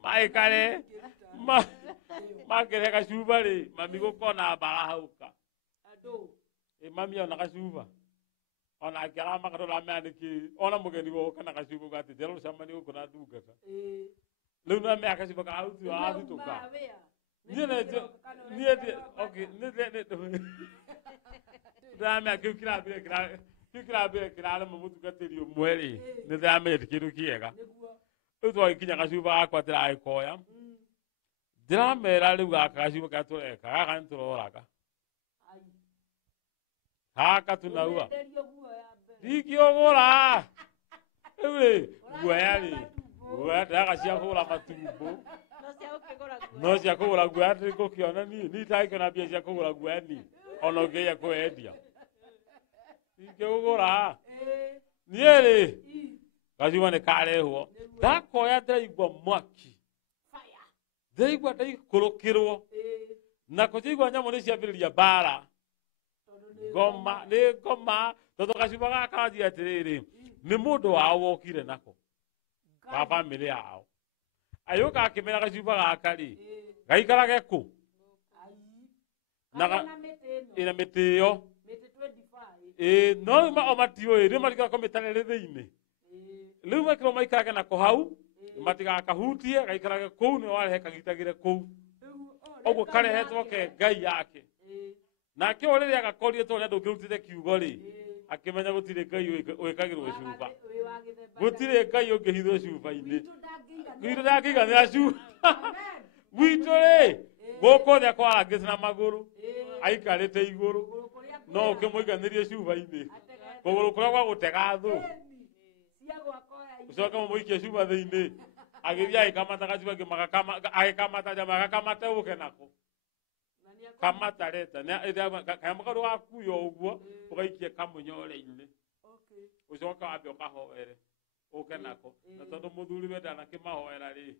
maikare makere gacuba ri mami gukona mbara hauka mami ona gacuba ona akira makarora meandiki ona mugeni goka na gacuba gati ndero camani gukona ndungata riu na me akacuba ka autu athituka Dame kukira bire kirara mutugatiri umweri ni dame kiru kiega utwa ikinya gacuba akwa tira aikoya ndĩramera rĩu gaka gacuba gatũreka gaka nĩtũroraga gaka tũnaua ndingĩũgũra rĩu rĩ guoya rĩ guoya ndaga cia kũgũra matumbo no cia kũgũra guoya ndĩgũkĩona niĩ itagĩkĩona mbia cia kũgũra guoya niĩ ona ũngĩia kwendia ndingĩũgũra niĩ rĩ gacuba nĩ karehwo ndakoya ndĩraigua mwaki ndĩraigua ndaikũrũkĩrwo nako ndaigua nyamũ nĩciambĩrĩria mbara ngoma nĩ ngoma tondũ gacuba gaka kanjia atĩrĩrĩ nĩ mũndũ wao wokire nako wa bamĩrĩ yao ayũka akĩmera gacuba gaka rĩ gaikarage kũ ĩna mĩtĩ ĩyo no rĩu o matiũĩ rĩu marĩkĩra kũmĩtanĩrĩ thĩinĩ rĩu mekĩrwo maikarage nako hau matigakahutie gaikarage kũu nĩo warehe kagitagĩre kũu ũguo karehetwo ke ngai yake nake o rĩrĩa agakorire tondũ nĩ ndũngĩrutĩte kiugo rĩ akĩmenya gũtirĩ ngai wĩkagĩrwo cuba gũtirĩ ngai ũngĩhithwo cuba-inĩ gwitũ ndangĩiganĩra cuba gwitũ rĩ gũkũ thĩ akwarangĩte na magũrũ aikarĩte igũrũ no ũkĩmũiganĩrie cuba-inĩ kũgũrũ kũrĩa gwa gũtega thũ ucoka mũmũikie cuba thĩinĩ agĩthiĩ agĩkamata gacuba agĩkamata nyama agakamate ũke nako kamatareta kanyamũ kau gakuyo ũguo ũgaikie kamũnyore-inĩ ũcoka wambe ũkahoere ũke nako na tondũ mũthuri we ndanakĩmahoera rĩ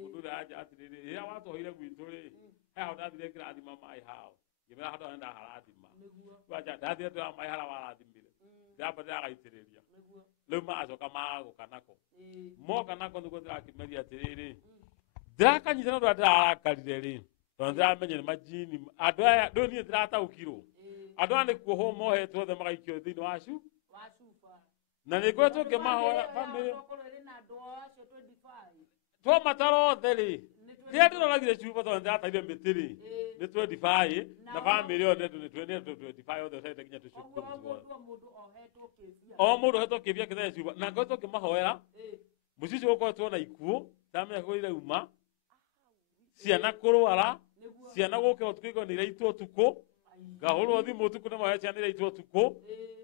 mũthuri anja atĩrĩrĩ rĩrĩa watũhoire gwitũ rĩ heho ndathire ngĩrathima maĩ hao ngĩmera handũ harĩa ndaharathima wanja ndathire ndĩra maĩ harĩa warathimire ndĩramba ndĩragaitĩrĩria rĩu magacoka magagũka nako moka nako nĩguo ndĩrakĩmeria atĩrĩrĩ ndĩrakanyita na ũrĩa ndĩrarakarire rĩ tondũ ndĩramenya nĩ majini andũ aya ndũĩ niĩ ndĩrataũkirwo andũ aya nĩ kuohwo mohetwo othe magaikio thĩinĩ wa cuba na nĩ ngoretwo ngĩmahoya bamĩrĩ twamatara othe rĩ rĩrĩa ndĩroragire cuba tondũ ndĩrataire mĩtĩ rĩ nĩ 25 na bamĩrĩ othe nĩ 25 othe ũtete nginya tũcukuru o mũndũ ohetwo kĩbia kĩthe cuba na ngoretwo ngĩmahoera mũciĩ ũcio gũkoretwo na ikuũ ndamenya kũrĩa irauma ciana kũrwara ciana gũkĩra ũtukũ igwo nĩ iraitwo ũtukũ ngahũrwo thimũ ũtukũ nĩ mahoya ciana iraitwo ũtukũ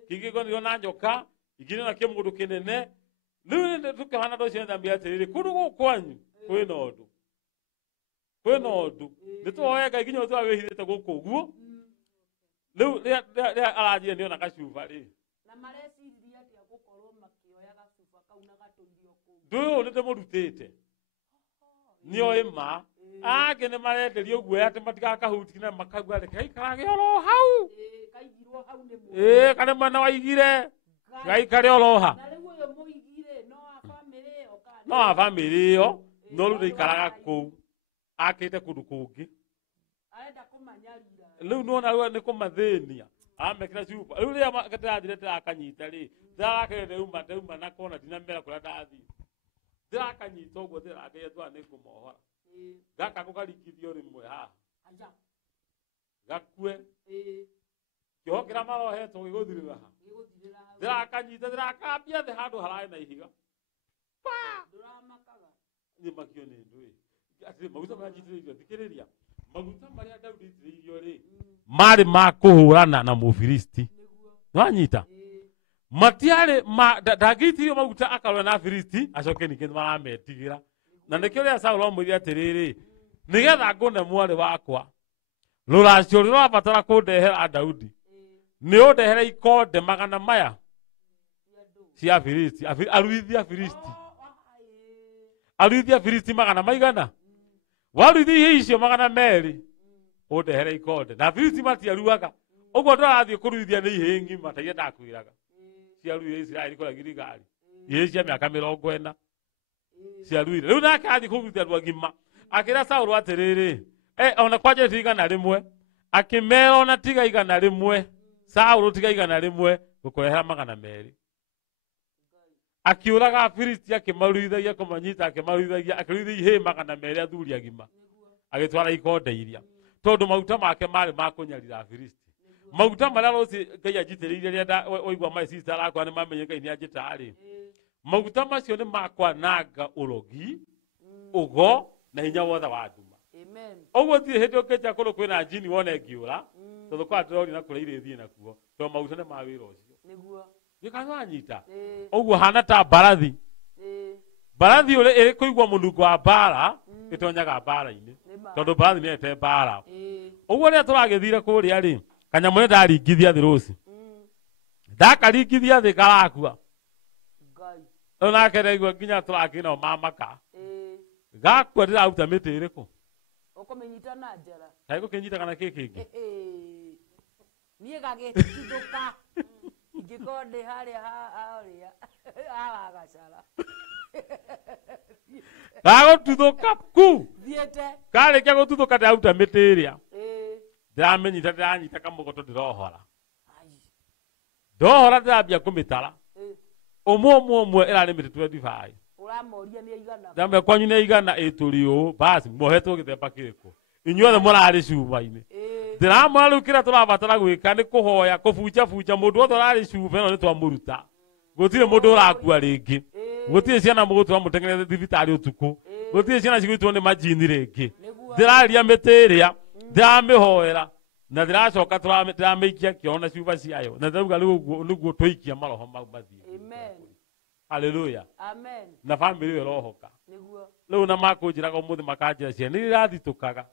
kĩngĩgonirwo na nyoka ingĩ na kĩmũndũ kĩnene rĩu tũkĩhana ndũ cio thambia atĩrĩrĩ kũndũ gũkũ kwanyu kwĩna ũndũ nĩ tũhoya Ngai nginya ũtũra wĩhithĩte gũkũ ũguo rĩu rĩrĩa aranjire nĩona gacuba rĩ ndũyũ nĩ ndĩmũrutĩte nĩoĩ ma angĩ nĩ marenderio guoya atĩ matigakahutie na makauga reke gaikarage oro hau kana mwena waigire gaikare oro ha no a bamĩrĩ ĩyo no rĩu ndĩikaraga kũu akĩte kũndũ kũngĩ rĩu nĩwona rĩu nĩ kũmathĩnia amekĩra cuba rĩu rĩrĩa ndĩrathire ndĩrakanyita rĩ ndĩrakĩre ndauma nakona ndinamera kũrĩa ndathiĩ ndĩrakanyita ũguo ndĩrakĩria twa nĩ ngũmohora gaka gũkaringithio rĩmwe haha gakue kĩoho kĩrĩa marohetwo gĩgũthirĩra ha ndĩrakanyita ndĩrakambia thĩ handũ hararĩ na ihiga nĩ makio nĩ ndũĩ atĩrĩ maguta marĩa njitĩrĩirio thikĩrĩria maguta marĩa Daudi aitĩrĩirio rĩ marĩ ma kũhũrana na Mũfilisti nĩwanyita matiarĩ ndangĩitĩrio maguta akarũa na Filisti acoke ningĩ marametigĩra na nĩkĩo rĩrĩa Saũlũ amwĩrire atĩrĩrĩ nĩgetha ngũne mwarĩ wakwa rũracio rũrabatara kũndehera Daudi nĩ ũndehere ikonde magana maya cia Filisti aruithia Filisti magana maigana waruithia icio magana merĩ ũndehere ikonde na Filisti matiaruaga ũguo ndũrathiĩ kũruithia nĩ ihĩ ng'ima ta iria ndakwĩraga ciaruithia Isiraeli kũrĩa Giligali ihĩ cia mĩaka 40 ciaruire riu nake athi kugutia andu agima akira Saũlũ atiriri ona kwaje tigana rimwe akimera ona tiga igana rimwe Saũlũ tiga igana rimwe gukurehera 200 akiuraga Afilisti akimaruithagia kumanyita akimaruithagia akiruithagia 200 athuri agima agitwara ikondeithia tondu maguta make mari makunyarira Afilisti maguta maria rosi Ngai ajitiriire rienda oigwa my sister akwa ni mamenye Ngai ni ajitari maguta macio ni makwananga urogi ugo na hinya wothe wa nduma amen ogwo ti hindi ukeja kuru kwina njini wone ngiura tondu kwa ndorori na kure ire thie nakuo to maguta ni ma wira ucio niguo gikanwa nyita ogwo hana ta barathi barathi ule iri kuigwa munungu wa bara itonyaga bara-ini tondu barathi ni ete bara ogwo ria turagithire kuria ri kanyamu ni ndaringithia thi ruci ndakaringithia thi karakua ona keregwa nginya turakina mamaka gakwa ndiraruta miti iriku ukomenyita na njara kai gukinyita kana kikingi nie gagituduka igikonde haria haria agacara gagututhuka ku thiete karikia gututhuka ndiraruta miti iria ndiramenyita ndiranyita kamugoto ndirohora ndohora ndirambia kumitara umwe irari miti 25 uramoria ni igana ndambe kwanyu ni igana ituriu basi mohetwo githemba kiriko inyuothe murari cuma-ini ndiramura riu kira turabatara gwika ni kuhoya kubunja mundu wothe urari cuba ino ni twamuruta gutire mundu urakua ringi gutire ciana mugutura mutengerere thibitari utuku gutire ciana cigwitwo ni majini ringi ndiraria miti iria ndiramihoera na ndiracoka ndiramiikia kiona cuba ciayo na ndauga riu niguo twikia maroho mau mathie amen haleluya amen na family yo rohoka niguo riu na makunjiraga umuthi makanjira ciana irathitukaga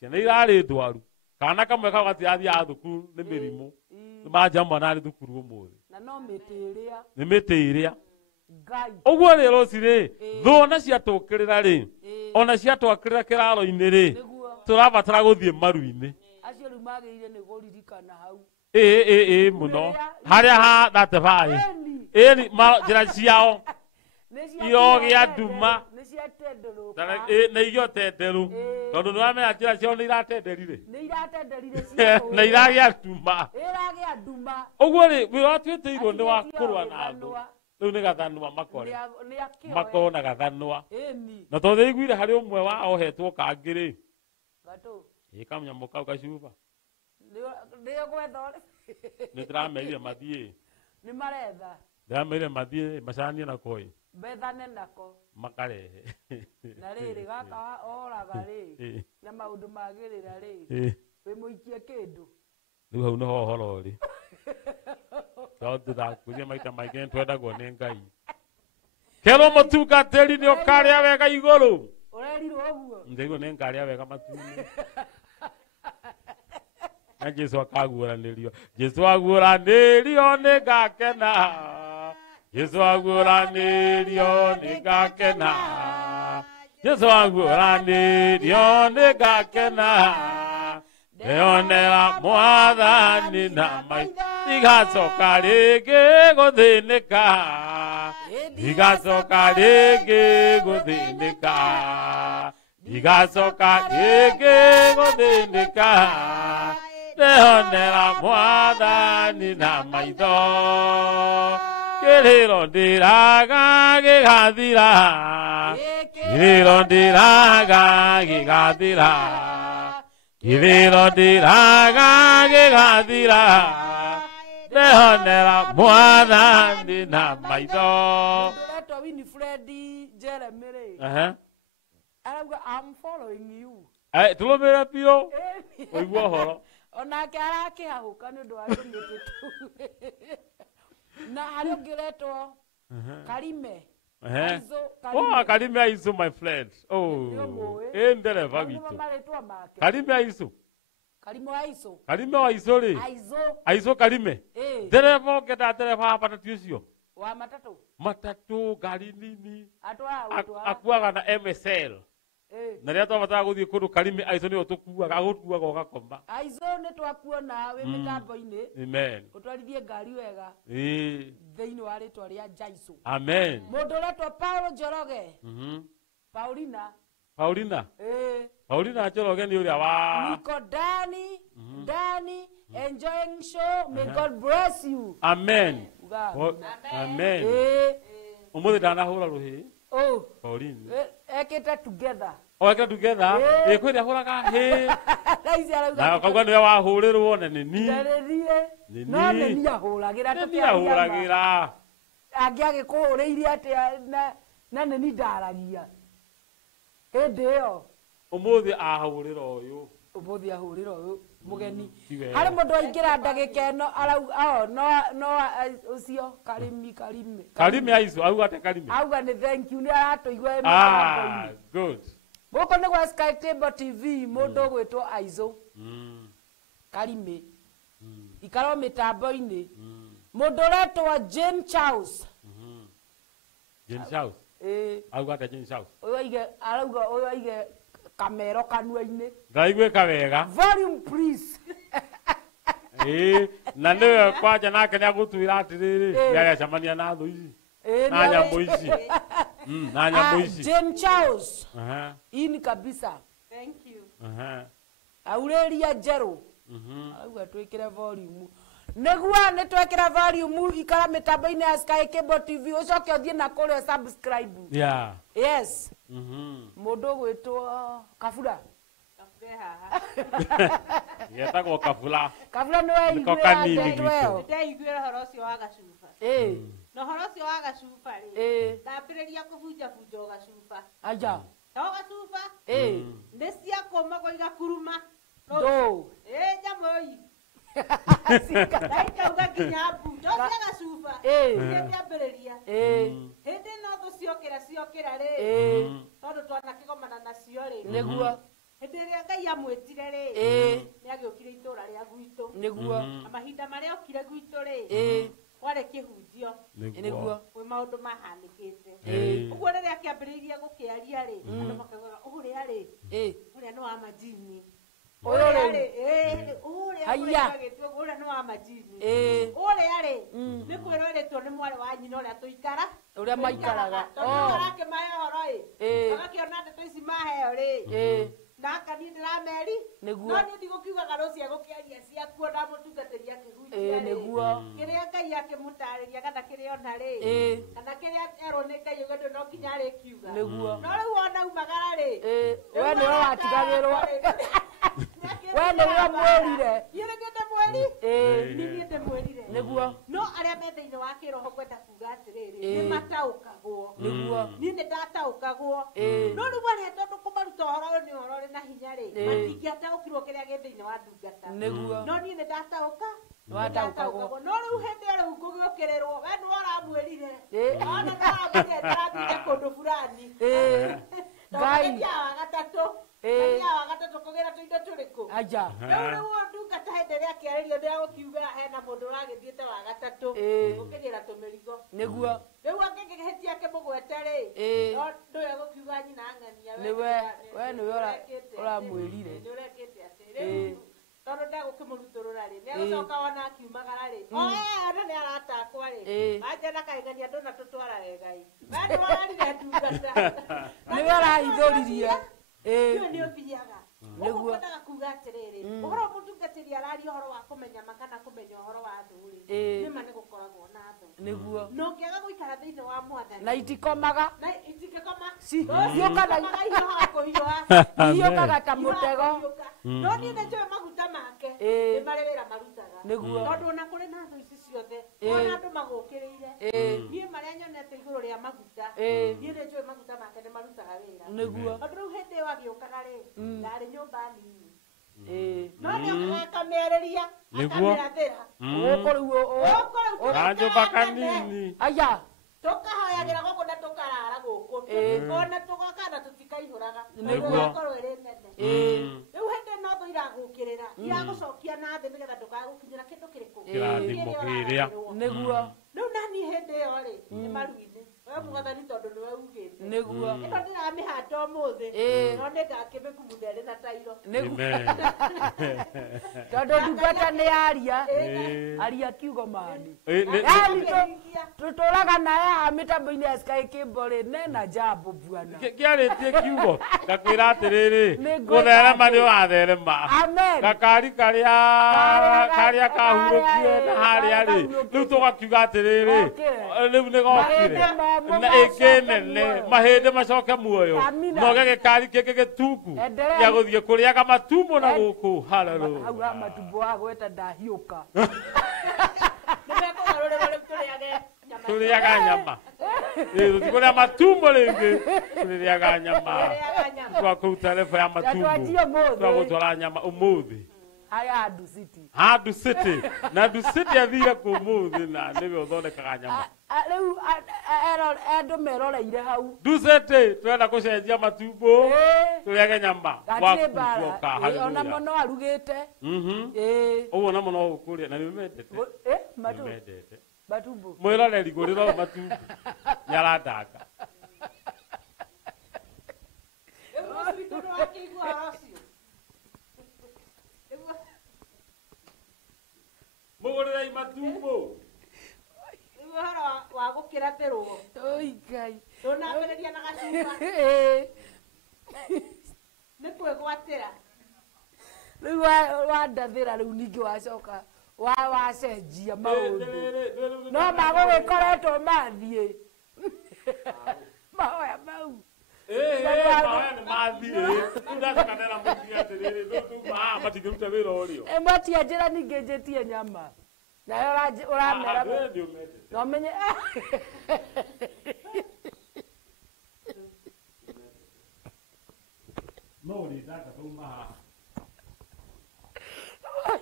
ciana irari ndwaru kana kamwe kao gatirathi athukuru ni mirimu majamba nari thukuru umuthi na no mitiria ni mitiria Ngai ogwo ri rociri thona ciatukirira ri ona ciatwakirira kiraro-ini ri turabatara guthie maru-ini acio riu magirire ni guririkana hau muno haria ha 35 ni njira ciao iyo gia nduma na igio tenderu tondu niwamenya njira ciao ni iratenderire na iragia nduma ogwo ri wira wa twitiirwo ni wa kurua na andu riu ni gathanwa makore na gathanwa na tondu iguire hari umwe wao hetwo kangiri ikamnyamu kau gacuba ndio gwetha nitiramerire mathie ni maretha ndiramerire mathie macanie na koi bethane nako makarehe na riri gaka oraga ri na maundu magirira ri we muikie kindu riu hau niho horo ri tondu ndakuria maita maingi twendagwo ni Ngai kero mutungatiri ni ukaria wega iguru urerirwo uguo ndigwo ni ngaria wega matuni na Jesu akaguuranirio Jesu aguuranirio ni ngakena Jesu aguuranirio ni ngakena Jesu aguuranirio ni ngakena ndionera mwathani na maitho igacoka ringi guthinika igacoka ringi guthinika igacoka ringi guthinika ndionera mwathani na maitho kiriro ndiraga gigathira kiriro ndiraga gigathira kiriro ndiraga gigathira ndionera mwathani na maitho Dr. Winifred Jeremy arauga I'm following you tulumira pio oigua horo onake arakihahuka ni undu wa rumite tu na hari ungiretwo Karime Karime Aisu my friend ndereva witu Karime Aisu Karime Aisu ri Aisu Karime ndereva ngenda ndereva hapa tatiucio wa matatu ngari nini akuaga na MSL na ria twabatara guthie kundu Karimi aico ni otukuaga agukuaga ugakoma aizo nä twakuona wä mä tambo-inä amen å twarithie ngari wega thä-inä wa rä twa rä a Jaiso amen må ndå å retwo Paulo Njoroge Paulina Paulina Njoroge ni uria wa Niko Dani enjoying show may God bless you amen Uga. amen umuthi ndanahura ruhi Paulina ekite together oeka together kwä rä ahåraga na kauga nä we wahå rwo na nä no nä ni ahå ragä ra ahå ra angä agä kå hå rä ire atä na nä ni ndaragia hä ndä ä yo å må thä ahå rä ra å yå å må thä ahå rä ra å yå må geni harä må ndå aingä ra ndagä ka ä no no å cio Karimi aico auga atä Karimi auga nä thank you nä aratå igua good gå kå nä gwa Sky Cable TV må ndå å gwä two aizo Karimi ikaro mä tambo-inä må ndå å retwo Jane Charles auga atä Jane Charles arauga å yå aige kamero kanua-inä ndaiguä ka wega volume please na nä we kwanja nake nä agå twä ra atä rä rä nä agecemania na thå ici na nyamå ici na nyamå ici Jane Charles ini kabisa Thank you. aurĩria njerũ auga twĩkĩre volume nĩguo nĩ twekĩra volume ikara mĩtambo-inĩ ya Sky Cable TV ũcoke ũthiĩ na kũrĩa subscribe yes mũndũ ũgwĩtwo Kabura getagwo Kabura nĩ nĩndaiguĩra ũhoro ũcio wa gacuba na ũhoro ũcio wa gacuba rĩ ndambĩrĩria kũbunjabunja o gacuba aja to gacuba nĩ cia kũmagwo igakuruma ndũ nyamũi ndaikauga nginya mbu to cia gacuba iria kĩambĩrĩria hĩndĩ no ciokĩra rĩ tondũ twanakĩgomana nacio rĩ nĩguo hĩndĩ ĩrĩa Ngai amwĩtire rĩ nĩ agĩũkire itũũra rĩa gwitũ nĩguo na mahinda marĩa okire gwitũ rĩ kwarĩ kĩhunjio nĩguo kwĩ maũndũ mahanĩkĩte ũguo rĩrĩa kĩambĩrĩirie gũkĩaria rĩ andũ makaugaga ũrĩa rĩ ũrĩa nĩ wa majini ũrĩa nĩ wa majini ũrĩa rĩ nĩ kwĩrwo ĩrĩtwo nĩ mwarĩ wa nyina ũrĩa tũikara ũrĩa maikaraga tondũ arakĩmahe ũhoro ĩ agakĩona ndeto ici maheo rĩ naka niĩ ndĩrameri no niĩ ndigũkiugaga rũciũ gũkĩaria ciakuo ndamũtungatĩria kĩhunjia nĩguo kĩrĩa Ngai akĩmũtarĩria kana kĩrĩa ona rĩ kana kĩrĩa erwo nĩ Ngai ũguo no nginya arĩkiuga no rĩu ona umagara rĩ we nĩwe watigagĩrwo we nĩwe mwĩrire niĩ ndĩmwĩrire nĩguo no arĩa me thĩinĩ wa kĩroho kwenda kuga atĩrĩrĩ nĩ mataũkagwo nĩguo niĩ nĩ ndataũkagwo no rĩu arĩa tondũ kũmaruta ũhoro ũyũ nĩ ũhoro ũrĩ na hinya rĩ matingĩataũkirwo kĩrĩa gĩ thĩinĩ wa ndungata nĩguo no niĩ nĩ ndataũka wataũkagwo no rĩu hĩndĩ ĩyo rĩu ngũgĩũkĩrĩrwo we nĩ waramwĩrire ona nĩ waramwĩrire ndĩrathiire kũndũ fulani Ngai wa gatatũ wa gatatũ kũgĩra tũindo tũrĩkũ aja rĩu ndungata hĩndĩ ĩrĩa kĩarĩrio ndĩragũkiuga hena mũndũ ũragĩthiĩte wa gatatũ gũkĩgĩra tũmĩrigo nĩguo rĩu angĩgĩhĩtia kĩmũgwete rĩ no ndũrĩa gũkiuga nyina ng'ania we nĩwe ũramwĩrire nĩ ũrekĩte atĩ rĩu tondũ ndagũkĩmũrutũrũra rĩ nĩagũcoka wona akiumagara rĩ ona nĩ aratakwa rĩ anja na kaĩng'ania ndona tũtwarage Ngai we nĩ wararire ndungata nĩwe ũrahithũririe ĩyo nĩ ũthiaga ũguo kwendaga kuga atĩrĩrĩ ũhoro mũtungatĩri araria ũhoro wa kũmenya ma kana kũmenya ũhoro wa thũ rĩ nĩma nĩ gũkoragwo na thũ nĩguo na ũngĩaga gũikara thĩinĩ wa Mwathani na itikomaga na itingĩkoma ihiũkaga ta mũtego no niĩ nĩ njũĩ maguta make nĩ marĩ wĩra marutaga nĩguo tondũ ona kũrĩ na thũ ici ciothe ona andũ magũkĩrĩire niĩ marĩa nyonete igũrũ rĩa maguta niĩ nĩ njũĩ maguta make nĩ marutaga wĩra nĩguo tondũ rĩu hĩndĩ ĩyo agĩũkaga rĩ ndarĩ nyũmba nini no nĩ akamerĩria akamĩrathĩra gũkũ rĩu kanjũmba kanini aya tũkahoyagĩra gũkũ na tũkarara gũkũ ona tũgoka na tũtikaihũraga nĩguo ĩrĩ nene rĩu hĩndĩ no thũ iragũkĩrĩra iragũcokia na thĩ nĩgetha ndũkagũkinyĩra kĩndũ kĩrĩkũ kĩrathimo kĩrĩa nĩguo rĩu nani hĩndĩ ĩyo rĩ nĩ maru-inĩ we Mwathani tondũ nĩwe ugĩte Nĩguo. ĩno ndĩramĩhanda ũmũthĩ no nĩngakĩmĩkumutha ĩrĩ na tairo tondũ ndungata nĩ aria aria kiugo mani tũtũraga naye haha mĩtambo-inĩ ya Sky Cable rĩ nena jambo bwana kĩarĩtie kiugo ngakwĩra atĩrĩrĩ gũtherema nĩ ũratherema gakari karĩa kahurũkie na harĩa rĩ rĩu tũgakiuga atĩrĩrĩ rĩu nĩ gokire na ĩngĩ nene mahĩndĩ macoke muoyo noge gĩkari kĩngĩ gĩtuku gĩa gũthiĩ kũrĩaga matumbo na gũkũ haleluya hau ha matumbo wa gweta ndahiũka tũrĩaga nyama tũtikũrĩa matumbo rĩngĩ tũrĩaga nyama twakũruta lebo ya matumbo twagũtwara nyama ũmũthĩ haya Nduciti na Nduciti athire kũ ũmũthĩ na nĩwe ũthondekaga nyama rĩu andũ meroreire hau Nduciti twenda gũcenjia matumbo tũrĩage nyama ona mũno arugĩte ũguo namo no ũkũrĩa na nĩmendete matumbo mwĩroreri gũrĩro matumbo nĩarandanga mũgũrĩrei matumbo ũhoro wa gũkĩratĩrwo Ngai ndũnambĩrĩria na gacuba nĩ kwĩgwatĩra rĩu wandathĩra rĩu ningĩ wacoka wacenjia maũndũ no magũgĩkoretwo mathiĩ mahoya mau matienjĩra ningĩ njĩtie nyama nayo ũramera no menye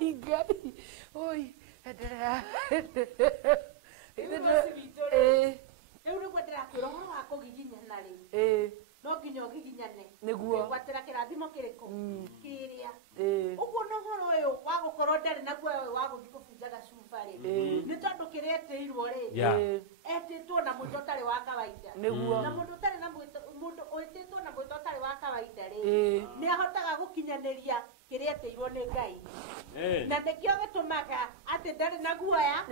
Oi, Ngai. Oi, endelea. Rĩu nĩguo ndĩrakwĩra ũhoro wa kũgiginyana rĩ no nginya ũgiginyane nĩguo gwatĩra kĩrathimo kĩrĩkũ kĩrĩa ũguo no ũhoro ũyũ wa gũkorwo ndarĩ na guoya wa gũthiĩ kũbunja gacuba rĩ nĩ tondũ kĩrĩa etĩirwo rĩ etĩtwo na mwĩto ũtarĩ wa kawaida na mũndũ ũtarĩ na mũndũ ũĩtĩtwo na mwĩto ũtarĩ wa kawaida rĩ nĩ ahotaga gũkinyanĩria kĩrĩa etĩirwo nĩ Ngai na nĩkĩo gĩtũmaga atĩ ndarĩ na guoya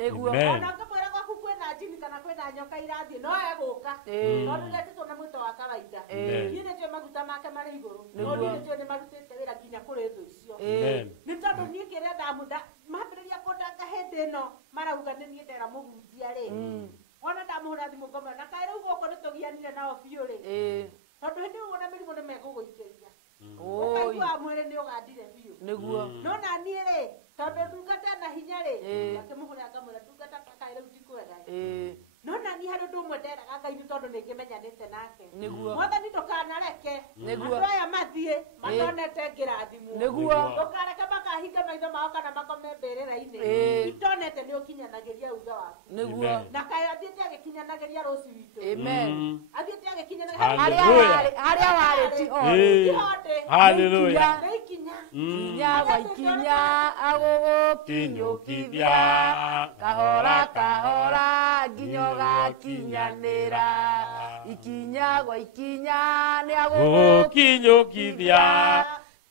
ona ngĩmwĩra gwaku kwĩna njini kana kwĩna nyoka irathiĩ no egũka tondũ nĩetĩtwo na mwĩto wa kawaida niĩ nĩnjũĩ maguta make marĩ igũrũ no niĩ nĩnjũĩ nĩ marutĩte wĩra nginya kũrĩ thũ icio nĩ tondũ niĩ kĩrĩa mambĩrĩria kũndanga hĩndĩ ĩno marauga nĩ niĩ ndera mũhunjia rĩ ona ndamũhũra thimũ ngomera na kaĩ rĩu gũkũ nĩtũgianire nao biũ rĩ tondũ hĩndĩ ĩyo ona mĩrimũ nĩ megũgũikĩria ũkaigua mwĩrĩ nĩ ũgandire biũ no na niĩ rĩ tondũ ndungata na hinya rĩ ngakĩmũhũra ngamwĩra ndungata kaĩ rĩu tikwega no na niĩ harĩ ũndũ ũmwe nderaga Ngai nĩ tondũ nĩngĩmenyanĩte nake mwathani ndũkanareke andũ aya mathiĩ matonete ngĩrathimwo ndũkareke makahinga maitho mao kana makome mbĩrĩra-inĩ itonete nĩ ũkinyanagĩria uga waku na kaĩ athiĩte agĩkinyanagĩria rũci witũ athiĩte agĩkinyanagĩria harĩa warĩ haleluya nĩ ikinya kinya gwa ikinya agũgũkinyũkithia kahora kahora nginya ũgakinyanĩra ikinya gwa ikinya nĩ agũgũkinyũkithia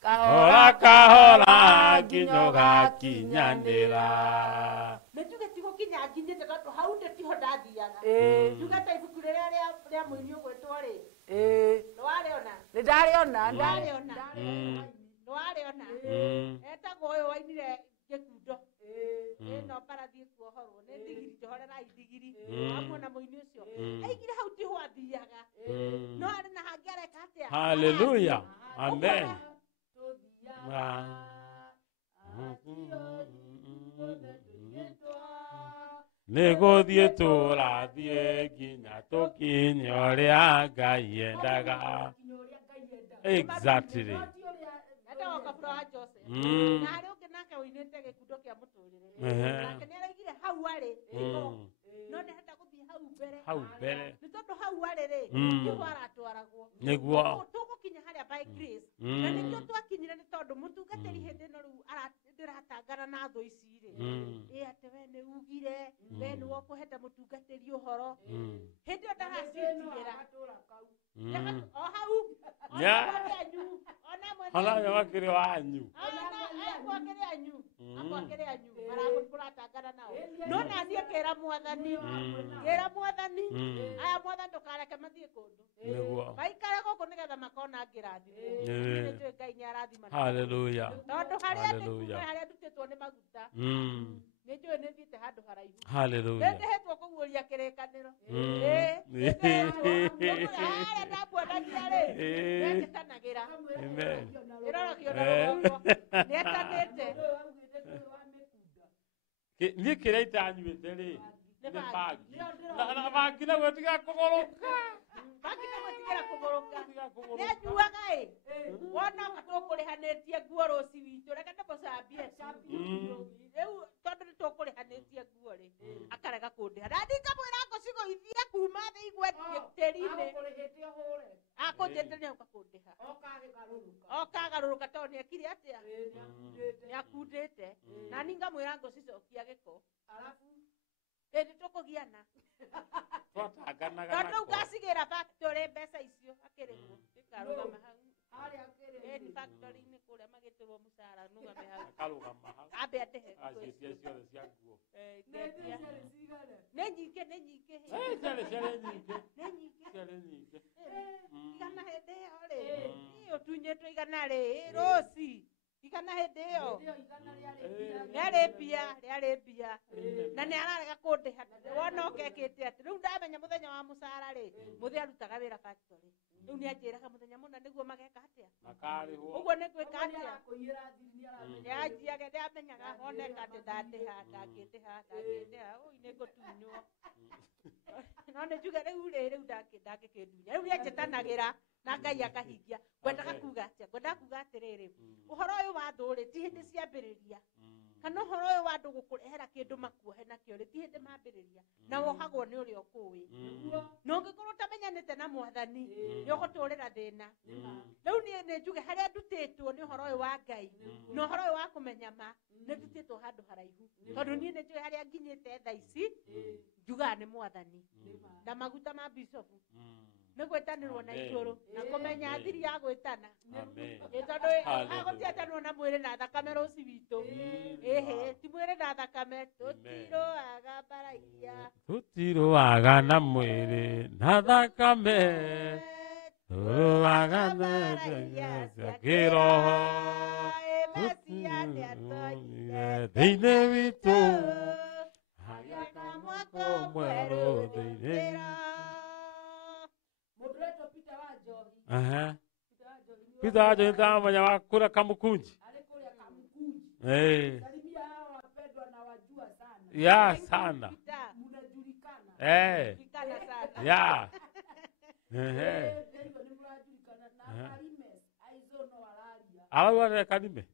kahora kahora nginya ũgakinyanĩra nĩnjuge ti gũkinya nginyĩte tondũ hau ndĩtiho ndathiaga njuge ta ibuku rĩrĩa rĩa mũini ũgwĩtwo rĩ nĩwarĩona nĩwarĩona etagwo ũyũ wainire gĩkundo ĩno parathiĩ kuohorwo nĩ ndigiri njohorerai ndigiri wamuona mũini ũcio aigire hau tiho athiaga no arĩ na hangĩ areka atĩa haleluya amen nĩgũthiĩ tũrathiĩ nginya tũkinye ũrĩa Ngai endaga exactly Kabura wa Joseph na harĩ ũngĩ nake woinĩte gĩkundo kĩa mũtũrĩre nake nĩ araigire hau arĩ no nĩhota gũthiĩ hau mbere nĩ tondũ hau arĩ rĩ nĩguo aratwaragwo nĩguo tũgũkinya harĩa by grace na nĩkĩo twakinyire nĩ tondũ mũtungatĩri hĩndĩ ĩno rĩu ndĩratangana na thũ ici rĩ atĩ we nĩ ugire we nĩ wokuhete mũtungatĩri ũhoro hĩndĩ ĩyo ndaracitigĩra o hau ona wakĩrĩ wanyu akwakĩrĩ anyu marakũratangana nao no nathiĩ kĩra mwathani aya mwathani ndũkareke mathiĩ kũndũ maikare gũkũ nĩgetha makona ngĩrathimwo nĩ njũĩ Ngai nĩ arathima haleluya tondũ harĩa ndutĩtwo nĩ maguta nĩ njũĩ nĩ thiĩte handũ haraihu haleluya ndĩhetwo kũguũria kĩrĩkanĩro harĩa ndamuonagia rĩ nĩanjĩtanagĩra ĩroragio na rũgongo nĩetanĩte niĩ kĩrĩa itanyuĩte rĩ nĩ bangi na bangi naguo tigakũgũrũka gũtigĩra kũgũrũka nĩanyuaga wona tũkũrĩhanĩtie nguo rũci witũ reke ndĩmũcambie rĩu tondũ nĩ tũkũrĩhanĩtie nguo rĩ akarega kũndĩha na ndingamwĩra ngũcigũithie kuma thĩ igwe tĩri-inĩ akũnjĩte nĩauka kũndĩha okagarũrũka tondũ nĩekire atĩa nĩakundĩte na niĩ ngamwĩra ngũcicokia gĩko hĩndĩ tũkũgiana tondũ ngacigĩra factory mbeca icio akĩrĩhwo ĩkarũgama hau ni factory-inĩ kũrĩa magĩtĩrwo mũcara nũgame hau ambe andĩhe nĩ nyingĩ igana hĩndĩ ĩyo rĩ ũtunyĩtwo igana rĩ rũci igana hĩndĩ ĩyo rĩarĩ mbia na nĩ ararega kũndĩha wona ũkekĩte atĩ rĩu ndamenya mũthenya wa mũcara rĩ mũthĩ arutaga wĩra factory rĩu nĩ anjĩraga mũthenya mũna nĩguo mageka atĩa ũguo nĩ gwĩka atĩa nĩanjiage ndĩamenyaga oneka atĩ ndangĩndĩha ũi nĩ ngũtunywo no nĩ njuge rĩu ndangĩkĩndunya rĩu nĩanjĩtanagĩra na Ngai akahingia ngwendaga kuga atĩrĩrĩ ũhoro ũyũ wa ndũrĩ ti hĩndĩ ciambĩrĩria kana ũhoro ũyũ wa andũ gũkũrehera kĩndũ makuohe nakĩo rĩ ti hĩndĩ mambĩrĩria na wohagwo nĩ ũrĩa ũkũĩ na ũngĩkorwo ũtamenyanĩte na mwathani nĩ ũgũtũrĩra thĩna rĩu niĩ nĩ njuge harĩa ndutĩtwo nĩ ũhoro ũyũ wa Ngai na ũhoro ũyũ wa kũmenya ma nĩ ndutĩtwo handũ haraihu tondũ niĩ nĩ njuge harĩa nginyĩte thaa ici njugaga nĩ mwathani na maguta ma bishopu nĩ gwĩtanĩrwo na igũrũ na kũmenya thiri ya gwĩtana tondũ agũtiatanwo na mwĩrĩ na thakame rũci witũ ti mwĩrĩ na thakame tũtirũaga mbaragia tũtirũaga na mwĩrĩ na thakame tũrũaga na mbaragia cia kĩroho thĩinĩ witũ hagĩaka mwako mwerũ thĩinĩ Peter wa Njohi ndamenya wa kũrĩa Kamukunji. Salimia hao wapendwa na wajua sana. Ya sana. Mnajulikana. Ya. Alawa Kalime.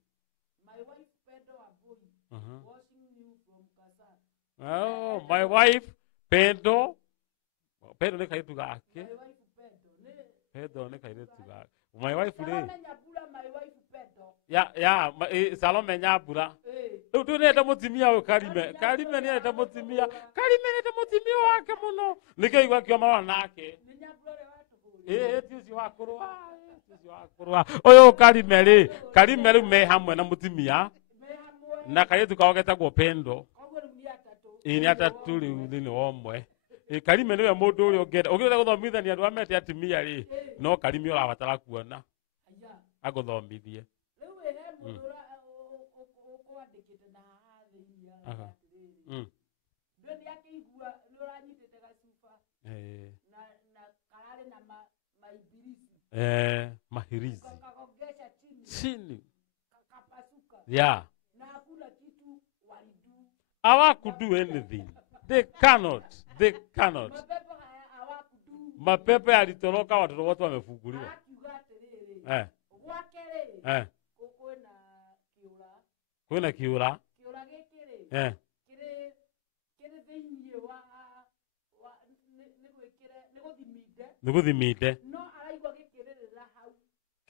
My wife Pedro Aboi watching you from Kasar. Oh, my wife Pedro. Pedro ne kaitu gake. Pedro ne kaitu gake. My wife le. My wife Pedro. Ya, Salome Nyabura. Tu ne tamutimia o Kalime. Kalime ne tamutimia. Kalime ne tamutimia wake muno. Nikaigwa kioma nake. Ni Nyabura watu. Tiuci wa kurwa. Oyo Kalime rĩu me hamwe na mutimia. Na kaitu kaogetagwo Pendo. Ni atatu rĩu thĩinĩ wa ũmwe. Kalime niwe mũndũ ũrĩa ũngĩenda gũthomithania andũ amete atimia rĩ no Kalime ũrabatara kuona agũthomithie. Rĩu he mũndũ ũkwandĩkĩte na haha thĩinĩ. Ndĩ akĩigua nĩ ũranyitĩte gacuba. Na kararĩ na maibirisi. Mahirizi. Kagongesha chini. Kakapasuka. Yeah. Na hakuna kitu walidu. Hawakudu anything. They cannot. Mapepo yalitoroka watoto wote wamefunguliwa. Kuna kiura. Kiura gĩkĩ kĩrĩ thĩinĩ wa nĩ gũthiminde. No araigua gĩkĩrĩrĩra hau.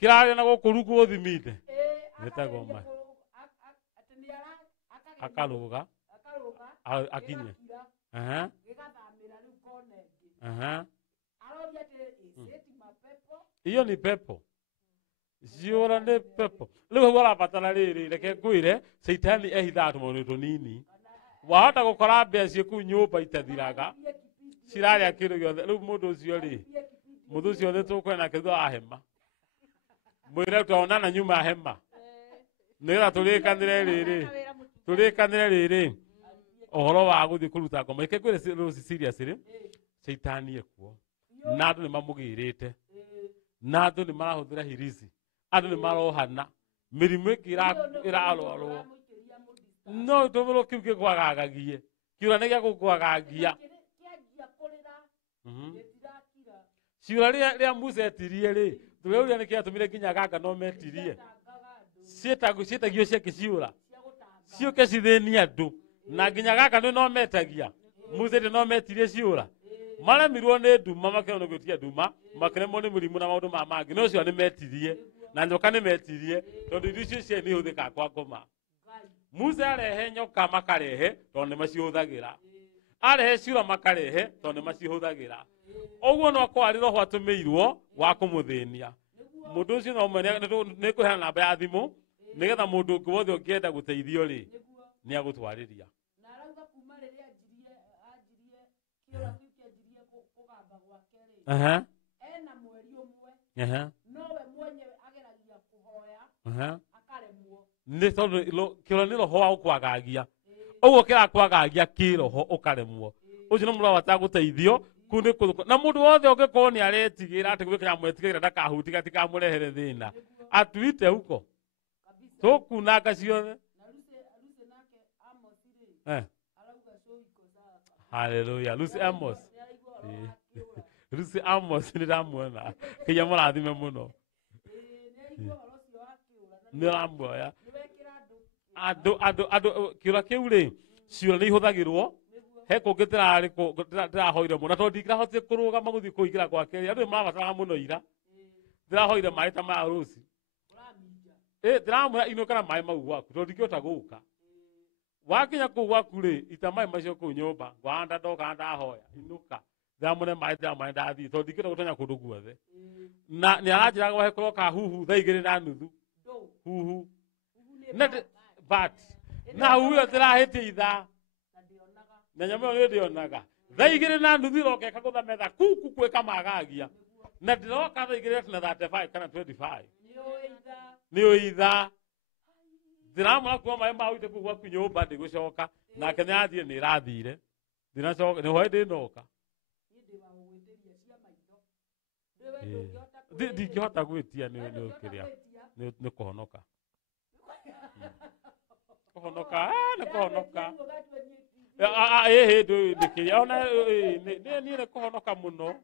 Kĩrarĩ na gũkũ rungu gũthiminde. Nĩtagwo ma. Akaruga. Akinya. Aha. gigathamira riu kona ingi Aha. aroria ati iseti mapepo Iyo ni pepo. Ciura ni pepo. Riu hau batara riri reke ngwire Saitani ehithaga tumaundu tunini. Wahota gukora mbeca ku nyumba itathiraga. Cirarĩa kĩndũ gĩothe. Rĩu mũndũ ũcio rĩ, mũndũ ũcio thĩ tũkwena kĩthua ahema. Mwĩre twaonana nyuma hema. Nĩgetha tũrĩkanĩre rĩrĩ. Ũhoro wa gũthiĩ kũruta ngoma. Reke ngwĩre rũci serious rĩ. Saitani ekuo. Na andũ nĩ mamũgĩrĩte. Na andũ nĩ marahũthĩra hirici. Andũ nĩ marohana. Mĩrimũ ĩngĩ ĩrarwarwo. No tũmĩrwo kĩu gĩkwagagagie. Kiura nĩ gĩa gũkwagagia. Ciura rĩa Musa etirie rĩ, tũreuria nĩ kĩatũmire nginya ganga no metirie. Ciĩtagio ciake ciura. Ciũke cithĩnie andũ. Na nginya ganga no metagia. Musa no metirie ciura. Maremirwo nĩ nduma makĩona gwĩtia nduma, makĩremwo nĩ mũrimũ na maũndũ mangĩ. No cio nĩ metirie. Na nyoka nĩ metirie. Tondũ irio icio cia nĩ ihũthĩkaga kwa ngoma. Musa arehe nyoka makarehe tondũ nĩ macihũthagĩra. Arehe ciura makarehe tondũ nĩ macihũthagĩra. Ũguo no kwarĩ roho atũmĩirwo wa kũmũthĩnia. Mũndũ ũcio no mwene nĩ kũheana namba ya thimũ nĩgetha mũndũ ũngĩ wothe ũngĩenda gũteithio rĩ nĩ agũtwarĩria. Na arauga kuma rĩrĩa anjirie kĩũra kĩu kĩanjirie kũgamba gwake rĩ. Ena mweri ũmwe. Nowe mwenyewe ageragia kũhoya akaremwo. Nĩ tondũ kĩũra nĩ roho wa gũkwagagia. Ũguo kĩrakwagagia kĩroho ũkaremwo. Ũcio nĩ mũndũ wabata gũteithio. Na mũndũ wothe ũngĩkorwo nĩ aretigĩra atĩ gwĩkĩra mwĩtigĩra ndakahuti gatikamũrehere thĩna. Atuite huko. Tũkunanga ciothe. Hallelujah. Lucy Amos. Lucy Amos nĩ ndamuona. Kĩya mũrathime mũno. Nĩ ramuoya. Andũ kĩũra kĩu rĩ, ciũra nĩ ihũthagĩrwo. He kũngĩ ndĩrahoire mũno. Tondũ ndingĩrahotire kũrũgama gũthiĩ kũingĩra gwake. Andũ nĩ marabataraga mũno ira. Ndĩrahoire maĩ ta maya rũci. Ndĩramwĩra inũka na maĩ mau gwaku. Tondũ ndingĩhota gũka. Wakinya kũu gwaku rĩ, ita maĩ macio kũu nyũmba. Ngwanda ndoka ndahoya. Inũka. Ndĩramũne maĩ ndathiĩ. Tondũ ndingĩhota gũtonya kũndũ guothe. Na nĩ aranjĩraga wahe kũroka huhu thaa 2:30. Huhu. Na huhu ĩyo ndĩrahĩtia ithaa. Na nyamũ ĩyo ndĩonaga. Thaa 2:30 iroka ĩkagũtha metha kuku kwĩkamagagia. Na ndĩroka thaa 2:35 kana 25. Nĩ ũitha. Ndĩramũra kuuma maĩ maũite kũu gwaku nyũmba ndĩgũcoka. Nake nĩ athiĩ nĩ ĩrathire. Ndĩnacoka nĩ hwaĩ ndĩnoka. Ndingĩhota gwĩtia nĩ ũkĩrĩa. Nĩ kũhonoka. Kũhonoka. Nĩ kũhonoka. Ndĩkĩrĩa. Ona niĩ nĩ kũhonoka mũno.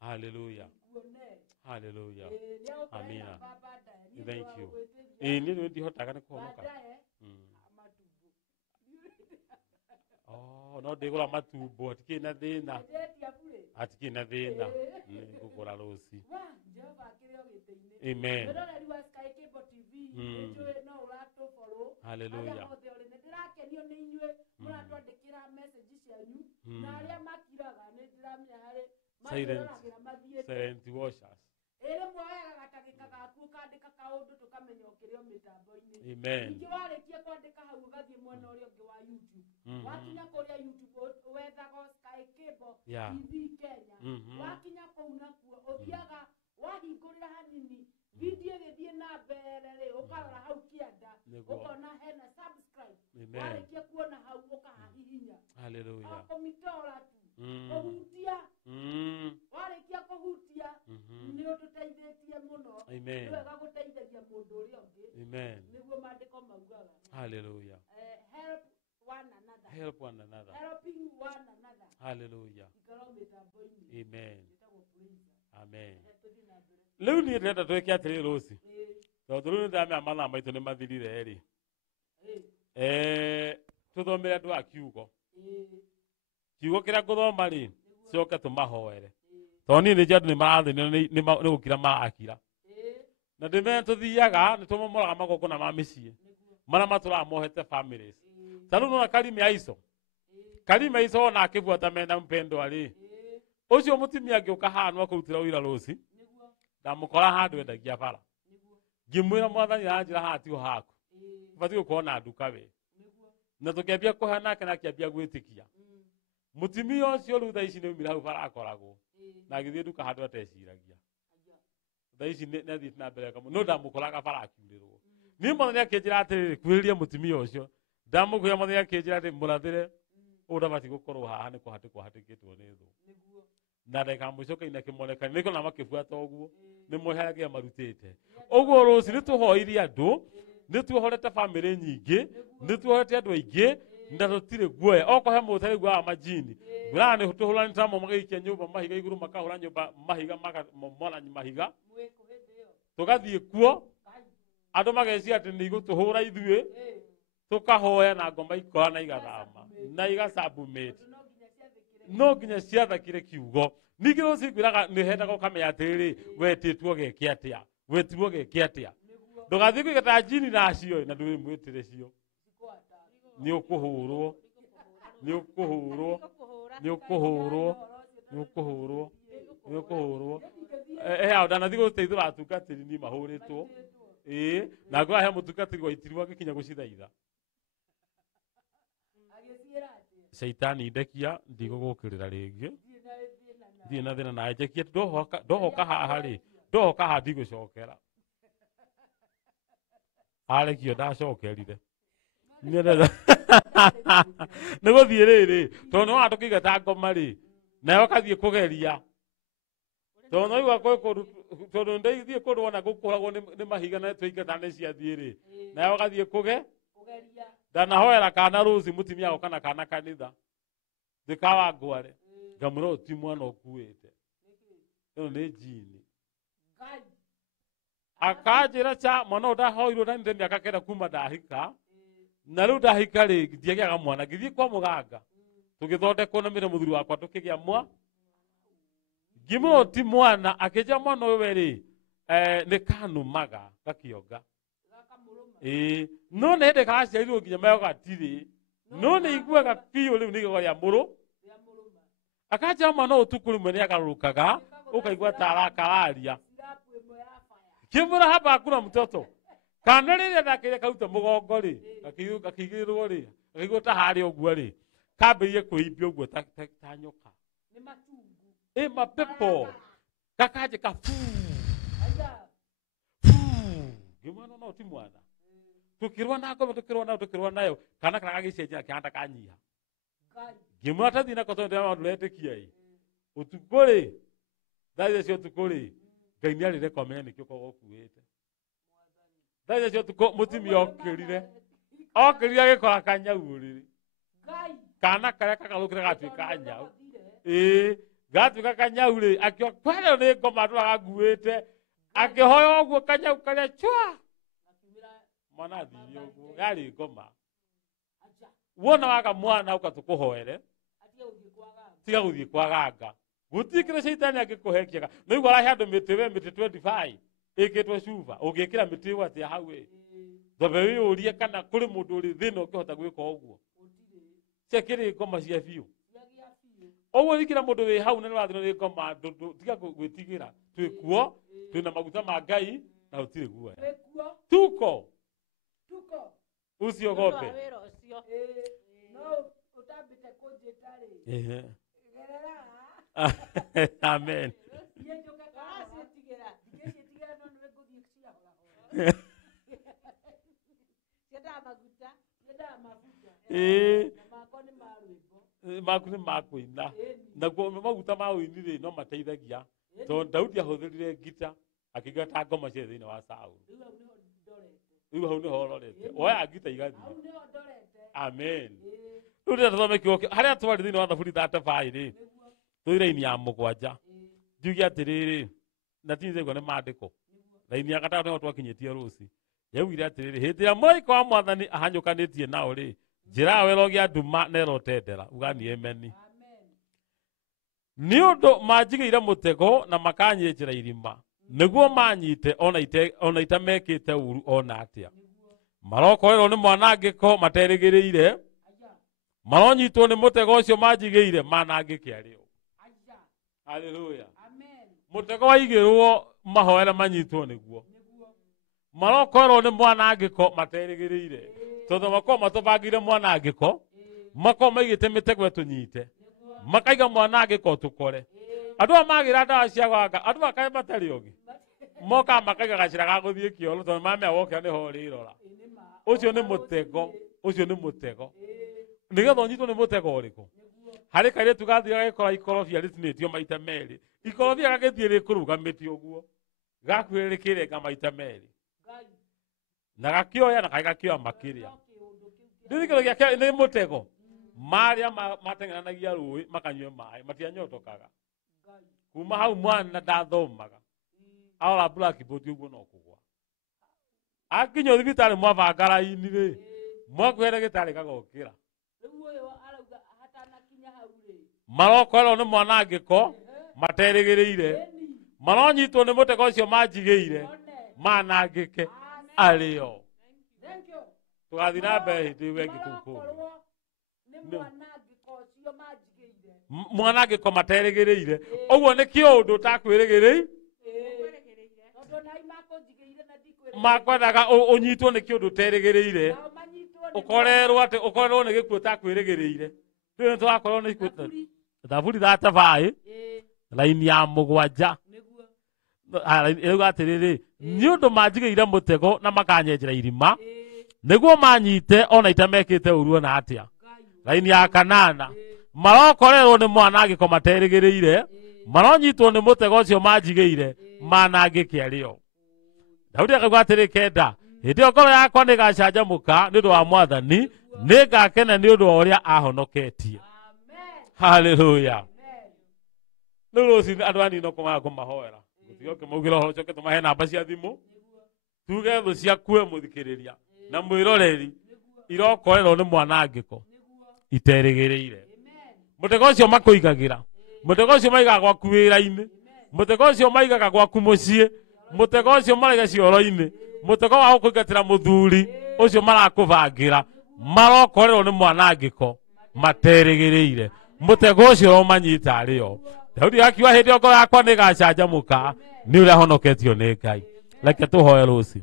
Hallelujah. Hallelujah. Amina. Thank you. Niĩ ndihotaga nĩ kũhonoka. No ndĩgũra matumbo atikĩ na thĩna. Atikĩ na thĩna. Ngũgũra rũci. Amen. Hallelujah. Silent washers. Amen. Yeah. Video gĩthiĩ na mbere ũkarora hau kĩanda ũkona hena subscribe warĩkia kuona hau ũkahahihinya. Hallelujah. Ũkũmitora tu kũhutia warĩkia kũhutia nĩ ũtũteithĩtie mũno. Amen. Nĩ wega gũteithagia mũndũ ũrĩa ũngĩ. Amen. Nĩguo maandĩko maugaga. Hallelujah. Help one another. Help one another. Helping one another. Hallelujah. Ikaro mĩtambo-inĩ. Amen. Amen. Rĩu niĩ ndĩrenda twĩke atĩrĩ rũci. Tondũ rĩu nĩndĩramenya mathaa maitũ nĩ mathirire rĩ. Tũthomere andũ a kiugo. Kiugo kĩrĩa ngũthoma rĩ, coke tũmahoere. toni ni jadu ni marathi ni gukira marakira na ndime tuthiaga ni tumomoraga magoko na mamiciĩ mara matũraga mohete families taru no Karime Aiso Karime Aiso ona akibuata mena mpendo ari ucio mutimia ngĩũka hanwa kũrutĩra wĩra rũci ndamũkora handũ endagia bara ngĩmwĩra mwathani anjĩra hatio haku bati gũkorwo na nduka we na tũkĩambia kũhe nake na akĩambia gwĩtĩkia mutimia ũcio rĩu thaa ici nĩ umire hau bara akoragwo na agĩthiĩ nduka handũ ateciragia thaa ici nĩ athiĩte na mbere no ndamũkoraga bara akiurĩrwo niĩ mwathani akĩnjĩra atĩrĩrĩ kwĩrĩria mutimia ũcio ndamũkwĩra mwathani akĩnjĩra atĩ mũrathĩre ũndabati gũkorwo haha nĩ kũhatĩkwo hatĩkĩtwo nĩ thũ na ndeka mũcoka-inĩ akĩmoneka nĩ kona makĩbuata ũguo nĩ mweheragĩa marutĩte ũguo rũci nĩ tũhoirie andũ nĩ tuohorete famĩlĩ nyingĩ nĩ tuohorete andũ aingĩ na tũtirĩ guoya okorwo he mũtarĩ guoya wa majini ngũraga nĩ tũhũranĩte mo magĩikia nyũmba mahiga igũrũ makahũra nyũmba mahiga makamomora mahiga tũgathiĩ kuo andũ mageciria atĩ nĩ igũtũhũra ithuĩ tũkahoya na ngoma ikora na igathama na igasubmit no nginya ciathakire kiugo ningĩ rũciũ ngwĩraga nĩ hendaga ũkamenya atĩrĩrĩ wetĩtwo geke atĩa wetirwo geke atĩa ndũgathiĩ kũigata jini nacio na ndũrĩ mwĩtĩre cio nĩ ũkũhũrwo nĩ ũkũhũrwo nĩ ũkũhũrwo nĩ ũkũhũrwo nĩ ũkũhũrwo ndanathiĩ gũteithũra atungatĩri ni mahũrĩtwo na ngũra he mũtungatĩri waitirwo agĩkinya gũcithaitha Shaitani ndekia ndigũgũkĩrĩra rĩngĩ ndirĩ na thĩna nawe njekia ndohoka haha rĩ ndohoka haha ndigũcokera arekio ndacokerire nĩ gũthiĩ rĩrĩ tondũ no atũkĩiga ta ngoma rĩ nayo kathiĩ kũgeria tondũ no igua tondũ ndeithiĩ kũndũ wona gũkũragwo nĩ mahiga na tũingata nĩ ciathiĩ rĩ nayo gathiĩ kũgeria ndanahoera kana rũci mutimia goka na kana kanitha ndikawa ngware ngamũra ti mwana ũkuĩte ĩno nĩ jini akanjĩra cha mwana ndahoirwo na nĩ mĩaka kenda kuma ndahika na rĩu ndahika rĩ ndiagĩaga mwana ngĩthiĩ kwa mũganga tũgĩthondekwo na mĩre mũthuri wakwa tũkĩgĩa ngĩmũra ti mwana akĩnjĩra mwana ũyũ rĩ nĩ kanũmaga gakĩonga no nĩ hĩndĩ gaciarirwo nginya mayo gatirĩ no nĩ iguaga biũ rĩu nĩ igego rĩa mũrũ akanjĩra mwana ũtukũ rĩmwe nĩ agarũrũkaga ũkaigua ta arakararia kĩmũra hapa hakuna mtoto kana rĩrĩa ndakĩrĩa karuta mũgongo rĩ gakĩigĩrĩrwo rĩ gakĩigwo ta harĩa ũguo rĩ kambĩrĩrie kwĩimbia ũguo ta nyoka mapepo gakanjĩka ngĩmwana no ti mwana tukirwa na ngoma tukirwa nayo kana kana gĩcenjia kĩhanda kanyiha ngĩmwana tathiĩ nako tondũ ndĩrona ndũretĩkia ũtukũ rĩ thaa cio ũtukũ rĩ Ngai nĩarĩre komenya nĩkĩo ũkoragwo ũkuĩte thaa cio ũtukũ mũtimia okĩrire agĩkora kanyau rĩrĩ kana karĩa kagarũkĩra gatuĩka nyau gatuĩka kanyau rĩ akĩo kwerwo nĩ ngoma ndũragakuĩte akĩhoya ũguo kanyau karĩa chwa mwana thiĩ ũguo yarĩ ngoma wona waga mwana ũkatũkũhoere tiga gũthiĩ kwaganga gũtikĩre Shaitani angĩkũhekiaga no igua arahe andũ mĩtĩ 25 ĩkĩtwo cuba ũngĩkĩra mĩtĩ ĩyo atĩa hau tondũ wĩyũrie kana kũrĩ mũndũ ũrĩ thĩna ũkĩhota gwĩka ũguo ciakĩrĩ ngoma cia biũ ũguo wikĩra mũndũ wĩ hau na nĩwathĩrwo nĩ ngoma tiga gwĩtigĩra twĩkuo twĩna maguta ma Ngai na gũtirĩ guoya tuko usiogope amen maku nĩ makwĩna naguo maguta ma ũini rĩ no mateithagia tondũ Daudi ahũthĩrire ngita akĩiga ta ngoma cia thĩinĩ wa Saũlũ rĩu hau nĩho ũrorete oya ngita igathiĩ amen rĩu rĩrĩa tũthome kiugo harĩa twarĩ thĩinĩ wa Thaburi 35 rĩ tũrĩ raini ya 7 njuge atĩrĩrĩ na tinjegwo nĩ maandĩko raini ya gatagatĩ nĩho twakinyĩtie rũci yaugire atĩrĩrĩ hĩndĩ ĩrĩa mũraika wa Mwathani ahanyũkanĩtie nao rĩ njĩra yawe ĩrogĩa nduma na ĩrotendera ugani ameni Niondo majigire mutego na makanyejera irima. Niguo manyite ona itamekite uru ona atia. Marokorerwo ni mwanangiko materigireire. Maronyitwo ni mutego ucio majigeire manangike ario. Hallelujah. Amen. Mutego waigirwo mahoera manyitwo niguo. Marokorerwo ni mwanangiko materigireire. Tondu mako matubagire mwanangiko. Mako maigite mitego tunyite. Makaiga mwanangiko tukore. Andu amagira ndawa cia gwaka, andu makae matari ogi. Moka makaiga gacira ga guthie kiolo tondu mame awoka ni ho rirora. Ucio ni mutego, ucio ni mutego. Nigetha unyitwo ni mutego uriku. Hari kaire tugathira gikora ikorofia ritinitio maita meri. Ikorofia gagithie rikurugamiti uguo. Gakwirikirenga maita meri. Na gakioya na gakioya makiria. Ndithikiro giake ni mutego. Maria matenganagia rui makanywe mai matianyotokaga. Kuma hau mwana ndathomaga. Aura blackboard uguo no kugwa. Akinyo thibitari mwavangara ini ri. Mwakwere gitari gagokira. Marokorwo ni mwanangiko materigireire. Maronyitwo ni mutego ucio majigeire. Manangike ario. Tugathina mbere hindi wengi kuku. Mwanangiko materigireire. Oguo ni kiundu takwirigireire. Makwendaga unyitwo ni kiundu terigireire. Ukorerwo ni gikuo takwirigireire. Riu twakorwo ni gikuo. Thaburi thata vai. Laini ya mugwanja. Riu atiriri ni undu majigeire mutego na makanyenjera irima. Niguo manyite ona itamekite uruo na atia. Laini ya kanana. Marokorerwo ni mwanangiko materigireire. Maronyitwo ni mutego ucio majigeire. Manangike ario. Daudi akaugwa atiri kenda. Hindi ngoro yakwa ni gacanjamuka ni undu wa Mwathani. Ni ngakena ni undu wa uria ahonoketie. Hallelujah. Nurusi andu anino kumahoera. Gutioke mugiro ho coke tumahe namba cia thimu. Tuge thu cia kue muthikiriria. Na mwiroreri irokorerwo ni mwanangiko iterigiriire. Mutego ucio makuigagira. Mutego ucio maigaga gwaku wira-ini. Mutego ucio maigaga gwaku mucii. Mutego ucio maraiga cioro-ini. Mutego wa gukuingatira muthuri ucio marakuvangira. Marokorerwo ni mwanangiko materigireire. Mutego ucio romanyita ario. Daudi akiwa hindi ngoro yakwa ni gacanjamuka ni uria honoketio ni Ngai. Reke tuhoe ruci.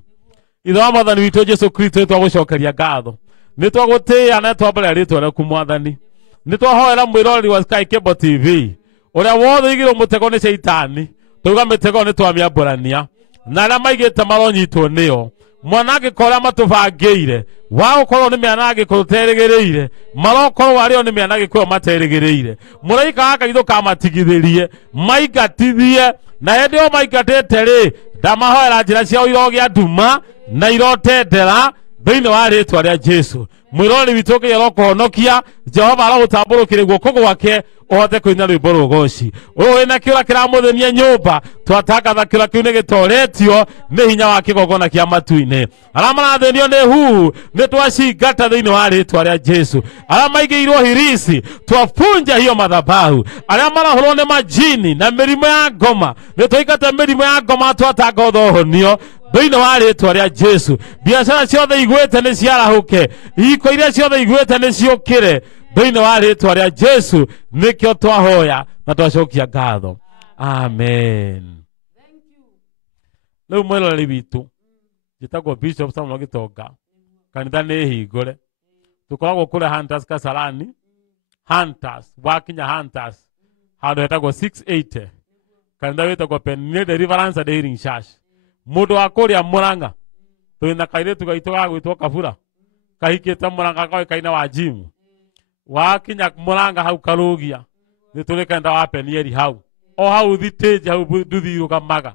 Ithe wa Mwathani witũ Jesu Kristo twagucokeria ngatho. Ni twagutia na twambara ritwa rĩaku Mwathani. Ni twahoera mwiroreri wa Sky Cable TV. Uria wothe igirwo mutego ni Shaitani. Tuga mitego ni twamiamburania. Na aria maigite maronyitwo nio. Mwanangiko uria matubangĩire. Wa gukorwo ni mĩanangiko tuterigireire. Marokorwo ario ni mĩanangiko materigireire. Mũraika wa kaitho kamatigithirie. Maingatithie. Na hindi o maingatĩte ri. Ndamahoera njĩra ciao irogĩa nduma na irotendera thĩinĩ wa rĩtwa rĩa Jesu. Mwiroreri witũ kĩrĩa kũhonokia Jehova aragũtambũrũkĩre guoko gwake uhote kuina rwĩmbo rũgoci. Ũyũ wĩna kĩũra kĩramũthenia nyũmba twatangatha kĩũra kĩu nĩ gĩtoretio nĩ hinya wa kĩgongona kĩa matu-inĩ. Arĩa marathenio nĩ huhu nĩ twacingata thĩinĩ wa rĩtwa rĩa Jesu. Arĩa maigĩirwo hirisi twapunja hiyo madhabahu. Arĩa marahũrwo nĩ majini na mĩrimũ ya ngoma nĩ twaingata mĩrimũ ya ngoma twatanga ũthohonio thĩinĩ wa rĩtwa rĩa Jesu. Biacara ciothe igwĩte nĩ ciarahuke. Ihiko iria ciothe igwĩte nĩ ciũkĩre thĩinĩ wa rĩtwa rĩa Jesu. Nĩkĩo twahoya na twacokia ngatho. Amen. Rĩu mwĩroreri witũ njĩtagwo Bishop Samuel Gitonga. Kanitha nĩ hingũre. Tũkoragwo kũrĩa Hunters Kasarani. Hunters, wakinya Hunters handũ hetagwo 680. Kanitha wĩtagwo Penny Deliverance and Healing Church. Mundu wa kuria Murang'a twina kairitu gaitũ gagwĩtwo Kabura kahikĩte Murang'a kaina wa gym. Wakinya Murang'a hau Karugia nĩ tũrĩ kenda wa Penieri hau o hau thitĩnji hau nduthi irũgamaga.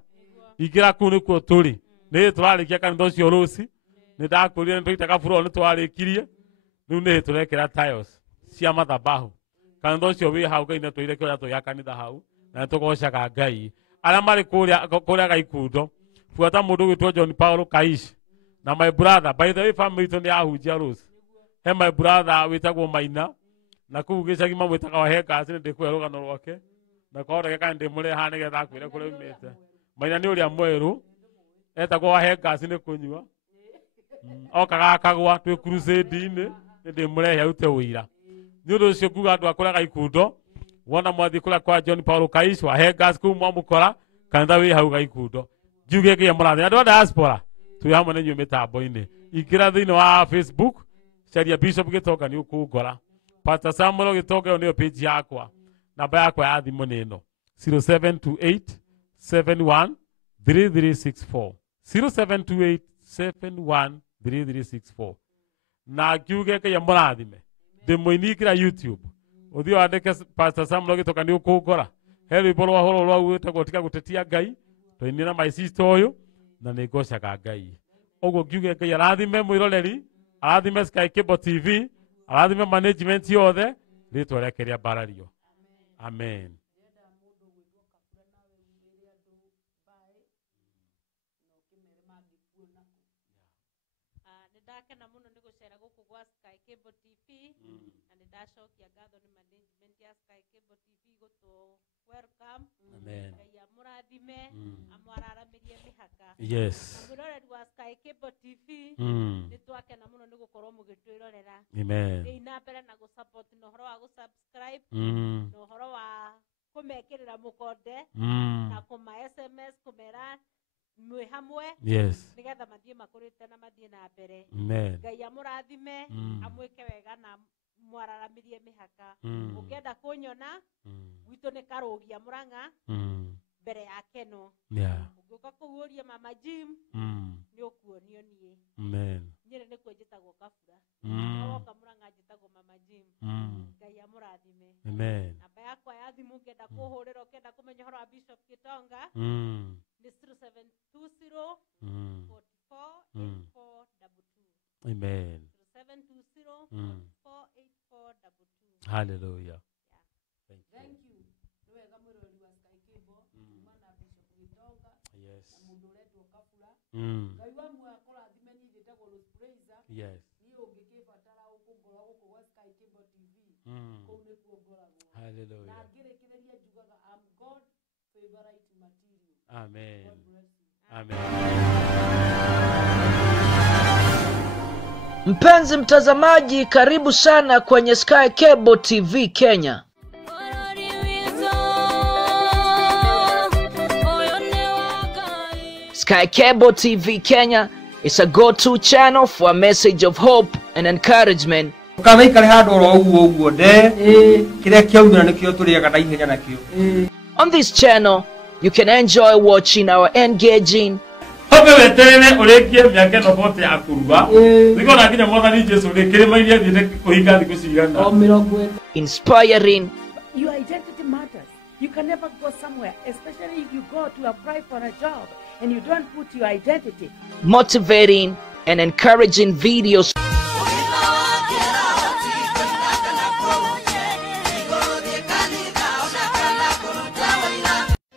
Ingĩra kũu nĩkuo tũrĩ. Nĩ tũrarĩkia kanitha ũcio rũci. Nĩ ndakwĩrire nĩ tũitaga bũrũri nĩ twarĩkirie. Rĩu nĩ tũrekĩra tiles cia mathabahu. Kanitha ũcio wĩ hau Ngai nĩ twĩire kĩoya tũya kanitha hau na tũgocaga Ngai. Arĩa marĩ kũrĩa Gaikundo fuata mundu gwitwo John Paulo Kaishi na my brother, by the way family to ni ahunjia Rose. He my brother witagwo Maina na kuu gicagi mamwitaga wa heka asini ndikwe rugano rwake na kore ka ndi mure ha ni getha kwire kure umite maina ni uria mweru etagwo wahe gas ni kunyua okaga akagwa twi crusade-ini ndi murehe ute wira ni undu ucio kuga andu akoraga ikundo wona mwathi kula kwa John Paul Kaiswa he gas ku mwamukora kanitha wi hau ga ikundo njuge ke murathi andu a diaspora twi hamwe na nyume mitambo-ini ikira thini wa Facebook caria Bishop Gitonga ni ukungora Pastor Samuel Gitonga ni page yakwa namba yakwa ya thimu ni no 0728 71 3364 0728 71 3364 na kiuge ke murathime ndimoinikira YouTube uthio andike Pastor Samuel Gitonga ni ukungora heri borwa horo rwa witagwo tika gutetia Ngai toinira my sister uyu na ni ngocaga Ngai ogo kiuge Ngai arathime mwiroreri arathime Sky Cable TV arathime management yothe ritwerekeria barario amen. Ndakena muno ni gucera guku gwa Sky Cable TV na ndacokia ngatho ni management ya Sky Cable TV gutu welcome amen ya murathime amwararamirie mihaka yes mwiroreri wa Sky Cable TV ni twakena muno ni gukorwo mugitwirorera amen ina mbere na gu support no horo wa gu subscribe no horo wa kumekirira mukonde na kuma SMS kumera mwe hamwe yes nigetha mathie makurite na mathie na mbere amen Ngai amurathime amwike wega na mwararamirie mihaka ukienda kunyona gwitu ni Karugia Murang'a mbere ya Keno ugiuka kuuria Mama Jim ni ukuonio nie amen nyire ni kwenjitagwo Kabura woka Murang'a njitagwo Mama Jim Ngai amurathime amen namba yakwa ya thimu ukienda kuhurira ukienda kumenya horo wa Bishop Gitonga ni 0720 44 8422 amen 0720 448422 hallelujah thank you niwega mwirori wa Sky Cable mana Bishop Gitonga yes na mundu uretwo Kabura Ngai wa mwa kurathime ni ndetagwo Rose Praiser yes ni ungikibatara ukungora guku gwa Sky Cable TV kou ni kuongoragwo hallelujah na ngirekereria njugaga I'm God favorite material amen God bless you. amen. Mpenzi mtazamaji, karibu sana kwenye Sky Cable TV Kenya. Sky Cable TV Kenya is a go-to channel for a message of hope and encouragement. On this channel, you can enjoy watching our engaging, inspiring, Your identity matters. You can never go somewhere, especially if you go to apply for a job and you don't put your identity. motivating, and encouraging videos.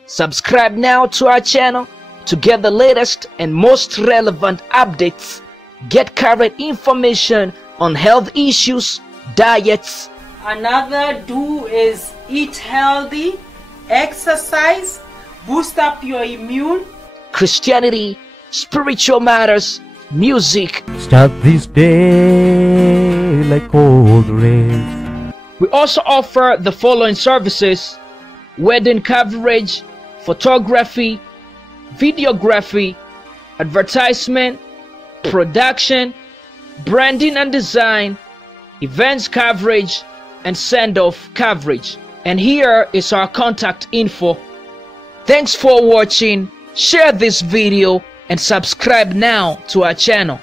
Subscribe now to our channel to get the latest and most relevant updates. Get current information on health issues, diets. Another do is eat healthy, exercise, boost up your immune. Christianity, spiritual matters, music. Start this day like cold rain. We also offer the following services: wedding coverage, photography, videography, advertisement, production, branding and design, events coverage, and send-off coverage. And here is our contact info. Thanks for watching. Share this video and subscribe now to our channel.